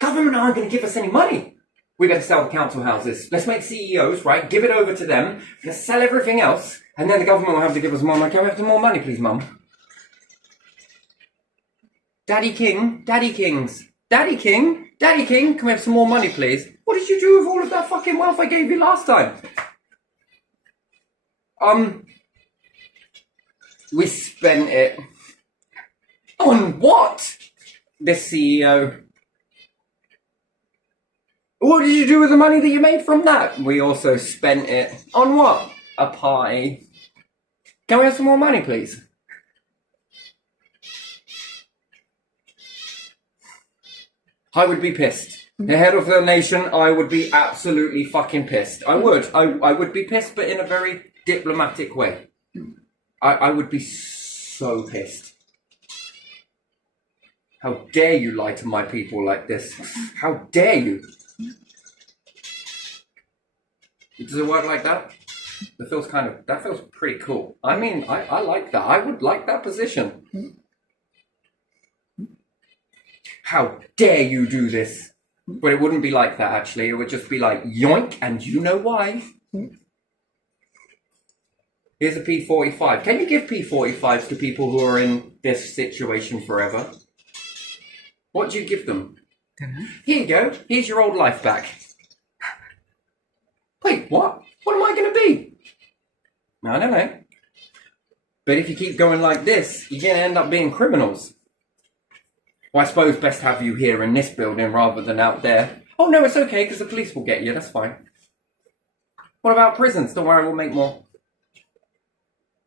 Government aren't going to give us any money. We better sell the council houses. Let's make CEOs, right? Give it over to them. Let's sell everything else. And then the government will have to give us more money. Can we have some more money, please, Mum? Daddy King, Daddy Kings. Daddy King, Daddy King, can we have some more money, please? What did you do with all of that fucking wealth I gave you last time? We spent it. On what? This CEO. What did you do with the money that you made from that? We also spent it. On what? A party. Can we have some more money, please? I would be pissed. The head of the nation, I would be absolutely fucking pissed. I would. I would be pissed, but in a very diplomatic way. I would be so pissed. How dare you lie to my people like this? How dare you? Does it work like that? That feels pretty cool. I mean, I like that. I would like that position. How dare you do this? But it wouldn't be like that, actually. It would just be like, yoink, and you know why. Here's a P45. Can you give P45s to people who are in this situation forever? What do you give them? Here you go. Here's your old life back. Wait, what? What am I going to be? I don't know. But if you keep going like this, you're going to end up being criminals. Well, I suppose best have you here in this building rather than out there. Oh, no, it's okay, because the police will get you. That's fine. What about prisons? Don't worry, we'll make more.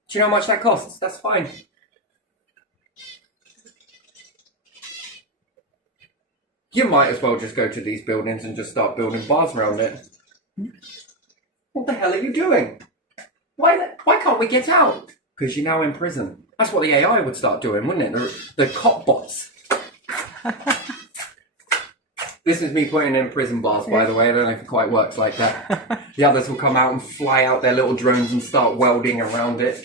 Do you know how much that costs? That's fine. You might as well just go to these buildings and just start building bars around it. What the hell are you doing? Why can't we get out? Because you're now in prison. That's what the AI would start doing, wouldn't it? The cop bots. This is me putting in prison bars, by the way. I don't know if it quite works like that. The others will come out and fly out their little drones and start welding around it.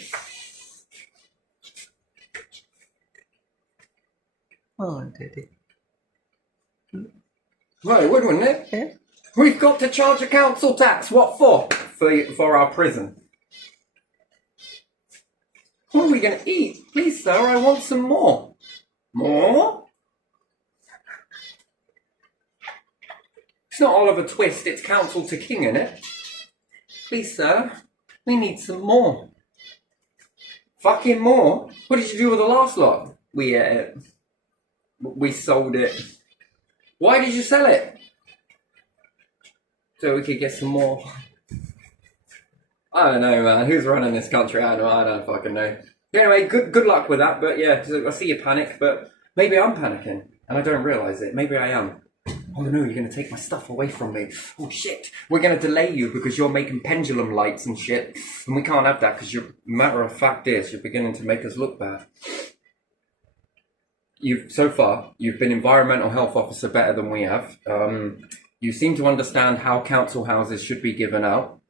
Oh, did it? Well, it would, wouldn't it? Yeah. We've got to charge a council tax. What for? For our prison. What are we going to eat? Please, sir, I want some more. More? It's not Oliver Twist, it's Council to King, innit? Please, sir, we need some more. Fucking more? What did you do with the last lot? We ate it. We sold it. Why did you sell it? So we could get some more. I don't know, man. Who's running this country? I don't fucking know. Anyway, good luck with that. But yeah, I see you panic, but maybe I'm panicking and I don't realise it. Maybe I am. Oh no, you're going to take my stuff away from me. Oh shit. We're going to delay you because you're making pendulum lights and shit. And we can't have that because matter of fact is you're beginning to make us look bad. So far, you've been environmental health officer better than we have. You seem to understand how council houses should be given out.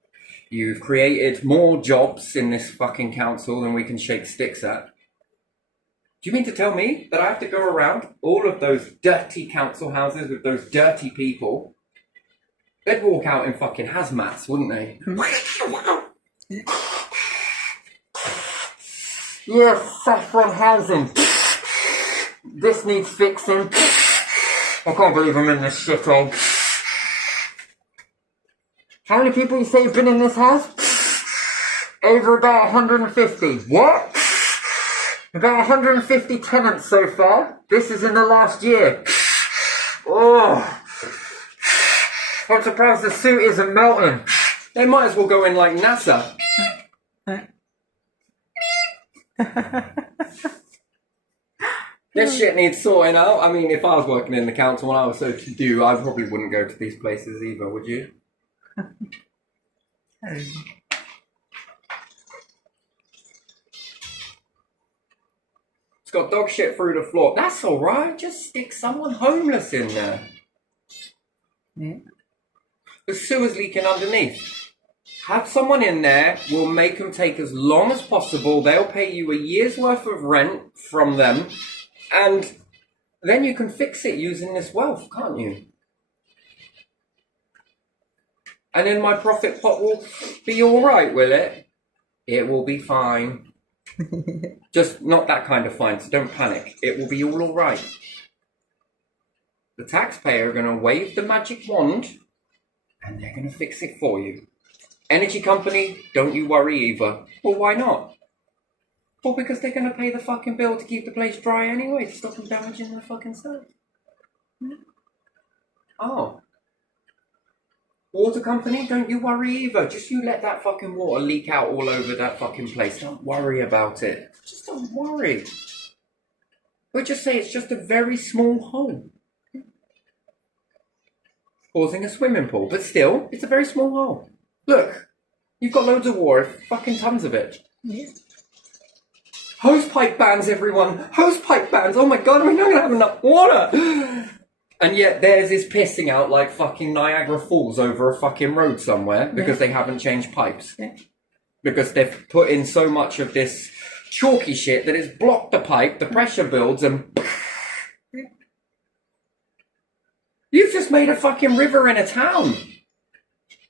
You've created more jobs in this fucking council than we can shake sticks at. Do you mean to tell me that I have to go around all of those dirty council houses with those dirty people? They'd walk out in fucking hazmats, wouldn't they? Yes, saffron housing. This needs fixing. I can't believe I'm in this shithole. How many people you say have been in this house? Over about 150. What? About 150 tenants so far. This is in the last year. Oh. I'm surprised the suit isn't melting. They might as well go in like NASA. This shit needs sorting out. I mean, if I was working in the council and I was so to do, I probably wouldn't go to these places either, would you? It's got dog shit through the floor. That's alright. Just stick someone homeless in there. Yeah. The sewer's leaking underneath. Have someone in there. We'll make them take as long as possible. They'll pay you a year's worth of rent from them. And then you can fix it using this wealth, can't you? And then my profit pot will be alright, will it? It will be fine. Just not that kind of fine, so don't panic. It will be all alright. The taxpayer are going to wave the magic wand and they're going to fix it for you. Energy company, don't you worry either. Well, why not? Well, because they're going to pay the fucking bill to keep the place dry anyway, to stop them damaging their fucking stuff. Oh. Water company, don't you worry either. Just you let that fucking water leak out all over that fucking place. Don't worry about it. Just don't worry. We'll just say it's just a very small hole. Causing a swimming pool. But still, it's a very small hole. Look, you've got loads of water, fucking tons of it. Yeah. Hose pipe bans, everyone. Hose pipe bans. Oh my god, we're not going to have enough water. And yet theirs is pissing out like fucking Niagara Falls over a fucking road somewhere because they haven't changed pipes. Yeah. Because they've put in so much of this chalky shit that it's blocked the pipe, the pressure builds and... You've just made a fucking river in a town.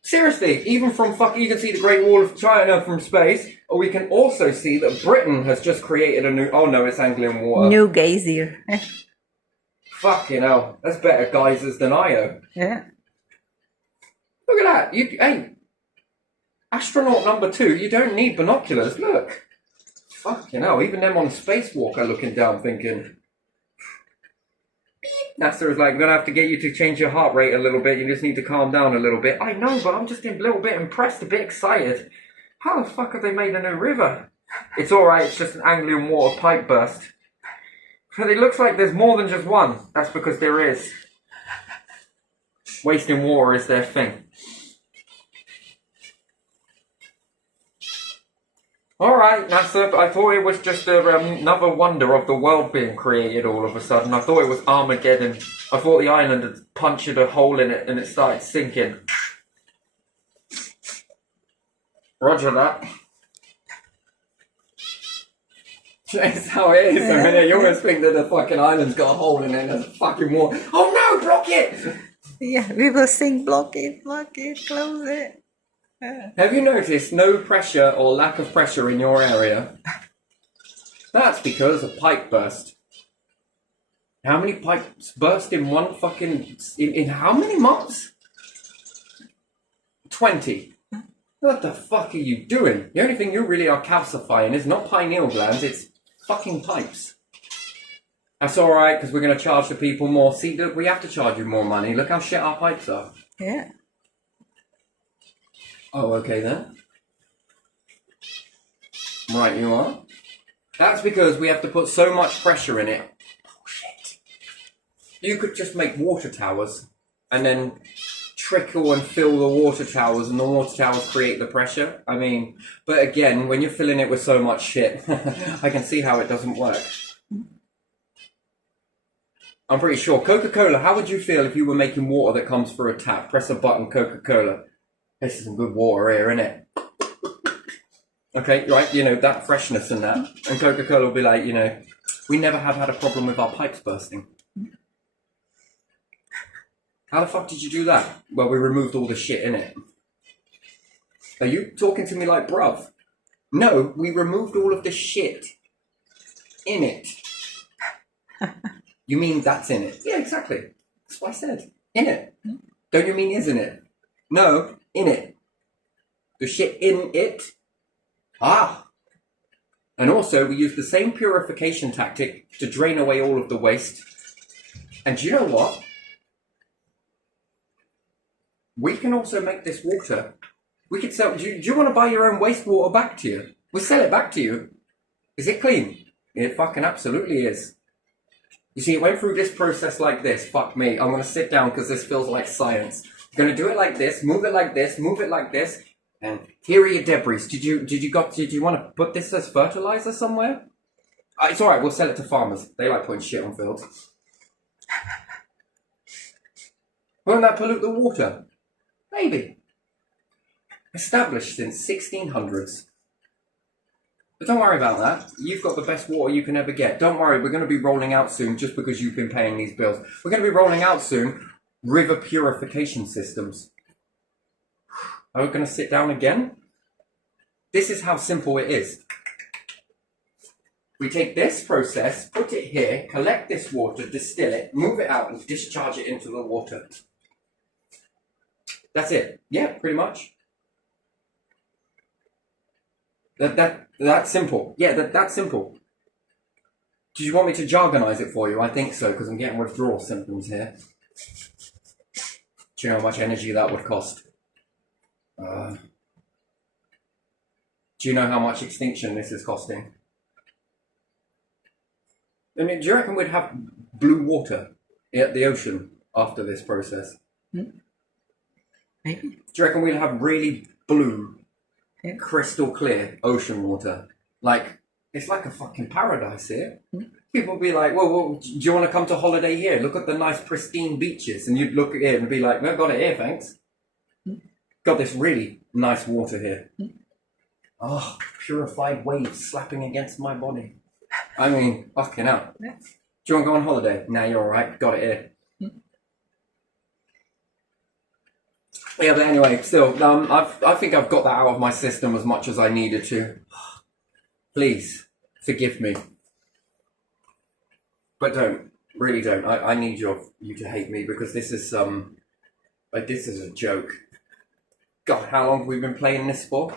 Seriously, even from fucking... You can see the Great Wall of China from space, or we can also see that Britain has just created a new... Oh no, it's Anglian water. New geyser. Fucking hell, that's better geysers than Io. Yeah. Look at that. Hey, astronaut number 2, you don't need binoculars. Look. Fucking hell, even them on Spacewalk are looking down thinking... NASA is like, I'm going to have to get you to change your heart rate a little bit. You just need to calm down a little bit. I know, but I'm just a little bit impressed, a bit excited. How the fuck have they made a new river? It's alright, it's just an Anglian water pipe burst. But it looks like there's more than just one. That's because there is. Wasting water is their thing. Alright, NASA, I thought it was just another wonder of the world being created all of a sudden. I thought it was Armageddon. I thought the island had punctured a hole in it and it started sinking. Roger that. That's how it is. I mean, you almost think that the fucking island's got a hole in it and there's fucking water. Oh no, block it! Yeah, we will sing block it, close it. Have you noticed no pressure or lack of pressure in your area? That's because a pipe burst. How many pipes burst in one fucking... In how many months? 20. What the fuck are you doing? The only thing you really are calcifying is not pineal glands, it's fucking pipes. That's alright, because we're going to charge the people more. See, look, we have to charge you more money. Look how shit our pipes are. Yeah. Oh, okay then. Right, you are. That's because we have to put so much pressure in it. Bullshit. You could just make water towers and then trickle and fill the water towers and the water towers create the pressure. I mean, but again, when you're filling it with so much shit, I can see how it doesn't work. I'm pretty sure. Coca-Cola, how would you feel if you were making water that comes through a tap? Press a button, Coca-Cola. This is some good water here, isn't it? Okay, right, you know, that freshness and that. And Coca-Cola will be like, you know, We never have had a problem with our pipes bursting. How the fuck did you do that? Well, we removed all the shit in it. Are you talking to me like bruv? No, we removed all of the shit in it. You mean that's in it? Yeah, exactly. That's what I said. In it. Don't you mean isn't it? No, in it. The shit in it. Ah. And also, we use the same purification tactic to drain away all of the waste. And do you know what? We can also make this water. We could sell. Do you want to buy your own wastewater back to you? We'll sell it back to you. Is it clean? It fucking absolutely is. You see, it went through this process like this. Fuck me. I'm going to sit down because this feels like science. You're going to do it like this, move it like this, move it like this. And here are your debris. Did you want to put this as fertilizer somewhere? It's alright, we'll sell it to farmers. They like putting shit on fields. Won't that pollute the water? Maybe. Established since 1600s. But don't worry about that. You've got the best water you can ever get. Don't worry, we're going to be rolling out soon just because you've been paying these bills. We're going to be rolling out soon river purification systems. Are we going to sit down again? This is how simple it is. We take this process, put it here, collect this water, distill it, move it out and discharge it into the water. That's it. Yeah, pretty much. That's simple. Yeah, that's simple. Do you want me to jargonize it for you? I think so, because I'm getting withdrawal symptoms here. Do you know how much energy that would cost? Do you know how much extinction this is costing? I mean, do you reckon we'd have blue water at the ocean after this process? Maybe. Do you reckon we'd have really blue, crystal clear ocean water? Like, it's like a fucking paradise here. People would be like, well, do you want to come to holiday here? Look at the nice pristine beaches. And you'd look at it and be like, no, got it here, thanks. Got this really nice water here. Oh, purified waves slapping against my body. I mean, fucking hell. Do you want to go on holiday? Nah, you're alright. Got it here. Yeah, but anyway, still, I think I've got that out of my system as much as I needed to. Please, forgive me. But don't. Really don't. I need you to hate me because this is, this is a joke. God, how long have we been playing this for?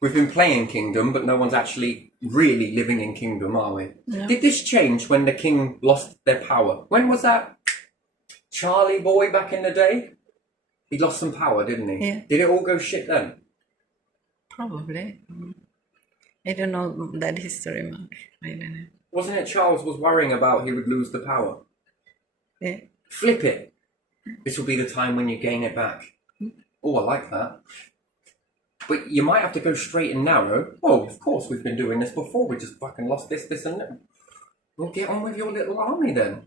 We've been playing Kingdom, but no one's actually really living in Kingdom, are we? No. Did this change when the king lost their power? When was that? Charlie boy back in the day? He lost some power, didn't he? Yeah. Did it all go shit then? Probably. I don't know that history much. I don't know. Wasn't it Charles was worrying about he would lose the power? Yeah. Flip it. This will be the time when you gain it back. Oh, I like that. But you might have to go straight and narrow. Oh, of course, we've been doing this before. We just fucking lost this, and that. Well, get on with your little army then.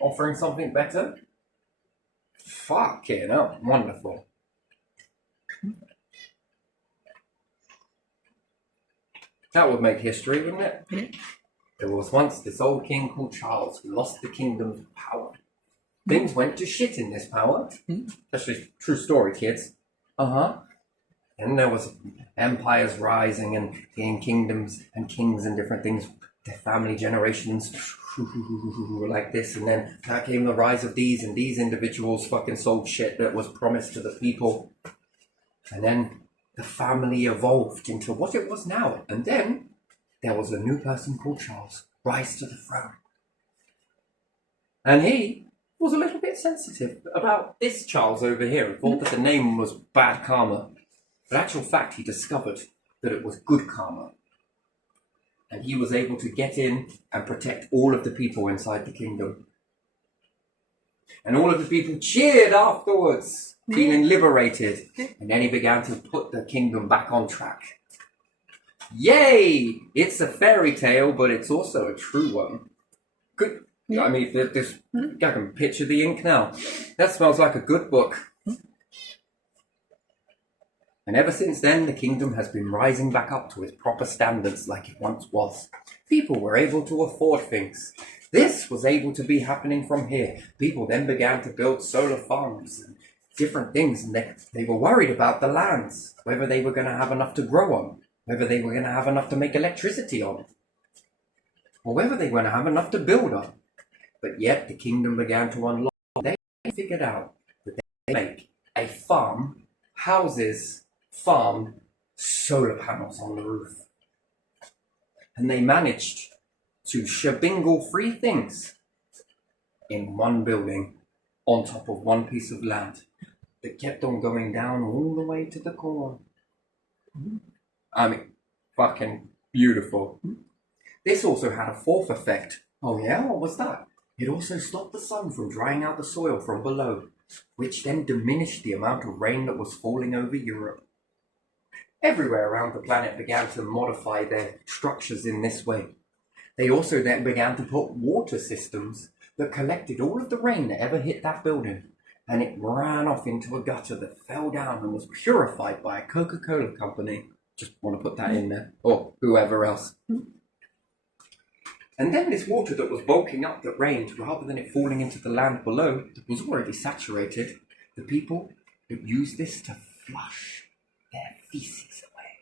Offering something better? Fucking hell. Wonderful. That would make history, wouldn't it? Yeah. There was once this old king called Charles who lost the kingdom's power. Things went to shit in this power. That's a true story, kids. And there was empires rising and kingdoms and kings and different things. Their family generations like this. And then that came the rise of these, and these individuals fucking sold shit that was promised to the people. And then the family evolved into what it was now. And then there was a new person called Charles rise to the throne. And he was a little bit sensitive about this Charles over here. He thought that the name was bad karma. But in actual fact, he discovered that it was good karma. And he was able to get in and protect all of the people inside the kingdom. And all of the people cheered afterwards, feeling liberated. And then he began to put the kingdom back on track. Yay! It's a fairy tale, but it's also a true one. Good. I mean, this, I can picture the ink now. That smells like a good book. And ever since then, the kingdom has been rising back up to its proper standards like it once was. People were able to afford things. This was able to be happening from here. People then began to build solar farms and different things, and they were worried about the lands, whether they were going to have enough to grow on, whether they were going to have enough to make electricity on, or whether they were going to have enough to build on. But yet the kingdom began to unlock. They figured out that they make a farm, houses, farm, solar panels on the roof. And they managed to shabingle 3 things in one building on top of one piece of land that kept on going down all the way to the core. I mean, fucking beautiful. This also had a 4th effect. Oh yeah, what was that? It also stopped the sun from drying out the soil from below, which then diminished the amount of rain that was falling over Europe. Everywhere around the planet began to modify their structures in this way. They also then began to put water systems that collected all of the rain that ever hit that building, and it ran off into a gutter that fell down and was purified by a Coca-Cola company. Just want to put that in there, or whoever else. And then this water that was bulking up that rained, rather than it falling into the land below that was already saturated, the people would use this to flush their feces away.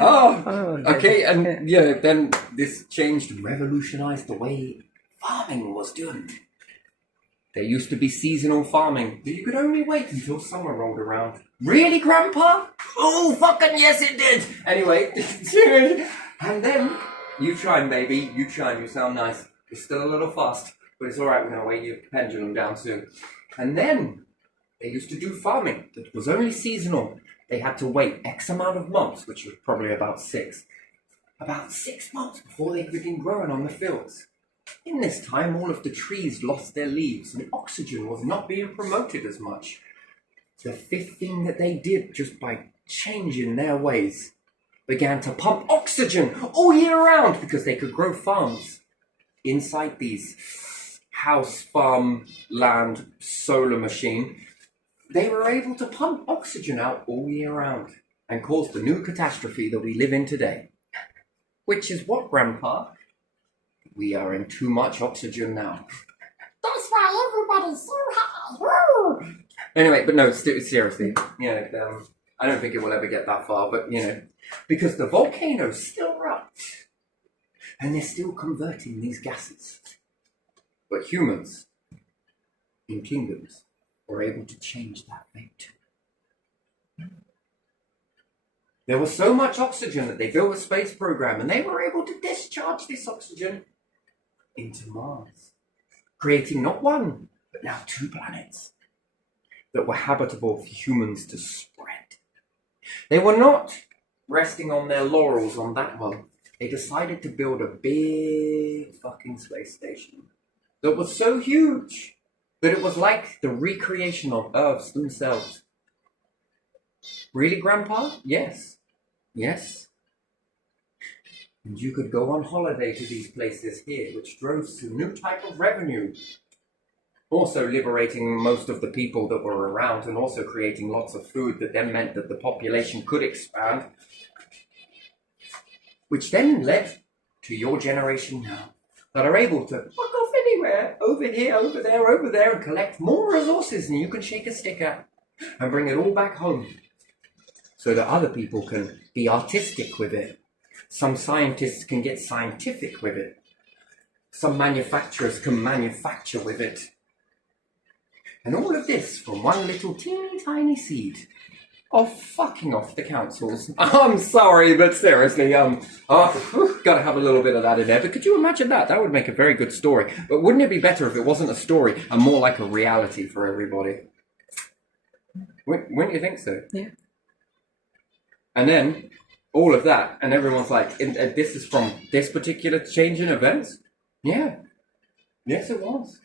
Oh, okay, and yeah, then this changed and revolutionized the way farming was done. There used to be seasonal farming, but you could only wait until summer rolled around. Really, Grandpa? Oh, fucking yes, it did! Anyway, and then, you chime, baby, you chime, you sound nice. It's still a little fast, but it's alright, we're gonna weigh your pendulum down soon. And then, they used to do farming that was only seasonal. They had to wait X amount of months, which was probably about 6. About 6 months before they could begin growing on the fields. In this time, all of the trees lost their leaves and oxygen was not being promoted as much. The 5th thing that they did, just by changing their ways, began to pump oxygen all year round because they could grow farms inside these house farm land solar machine. They were able to pump oxygen out all year round and cause the new catastrophe that we live in today. Which is what, Grandpa? We are in too much oxygen now. That's why everybody's so high. Woo! Anyway, but no, seriously, I don't think it will ever get that far, but, because the volcanoes still erupt, and they're still converting these gases. But humans, in kingdoms, were able to change that fate. There was so much oxygen that they built a space program, and they were able to discharge this oxygen into Mars, creating not 1, but now 2 planets that were habitable for humans to spread. They were not resting on their laurels on that one. They decided to build a big fucking space station that was so huge that it was like the recreation of Earths themselves. Really, Grandpa? Yes. Yes. And you could go on holiday to these places here, which drove a new type of revenue. Also liberating most of the people that were around and also creating lots of food that then meant that the population could expand. Which then led to your generation now that are able to fuck off anywhere, over here, over there, and collect more resources than you can shake a stick at and bring it all back home so that other people can be artistic with it. Some scientists can get scientific with it. Some manufacturers can manufacture with it. And all of this from one little teeny tiny seed of fucking off the councils. I'm sorry, but seriously, gotta have a little bit of that in there. But could you imagine that? That would make a very good story. But wouldn't it be better if it wasn't a story and more like a reality for everybody? Wouldn't you think so? Yeah. And then all of that, and everyone's like, this is from this particular change in events? Yeah. Yes, it was.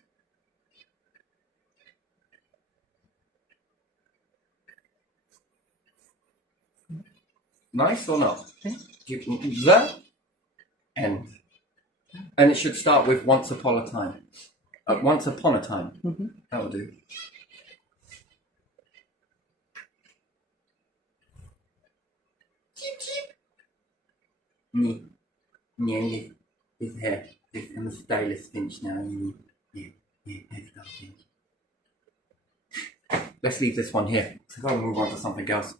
Nice or not? The end. And it should start with once upon a time. Once upon a time. Mm-hmm. That'll do. Yeah, his hair. I'm a stylist Finch now. Yeah, hairstyle Finch. Let's leave this one here. So I've got to move on to something else.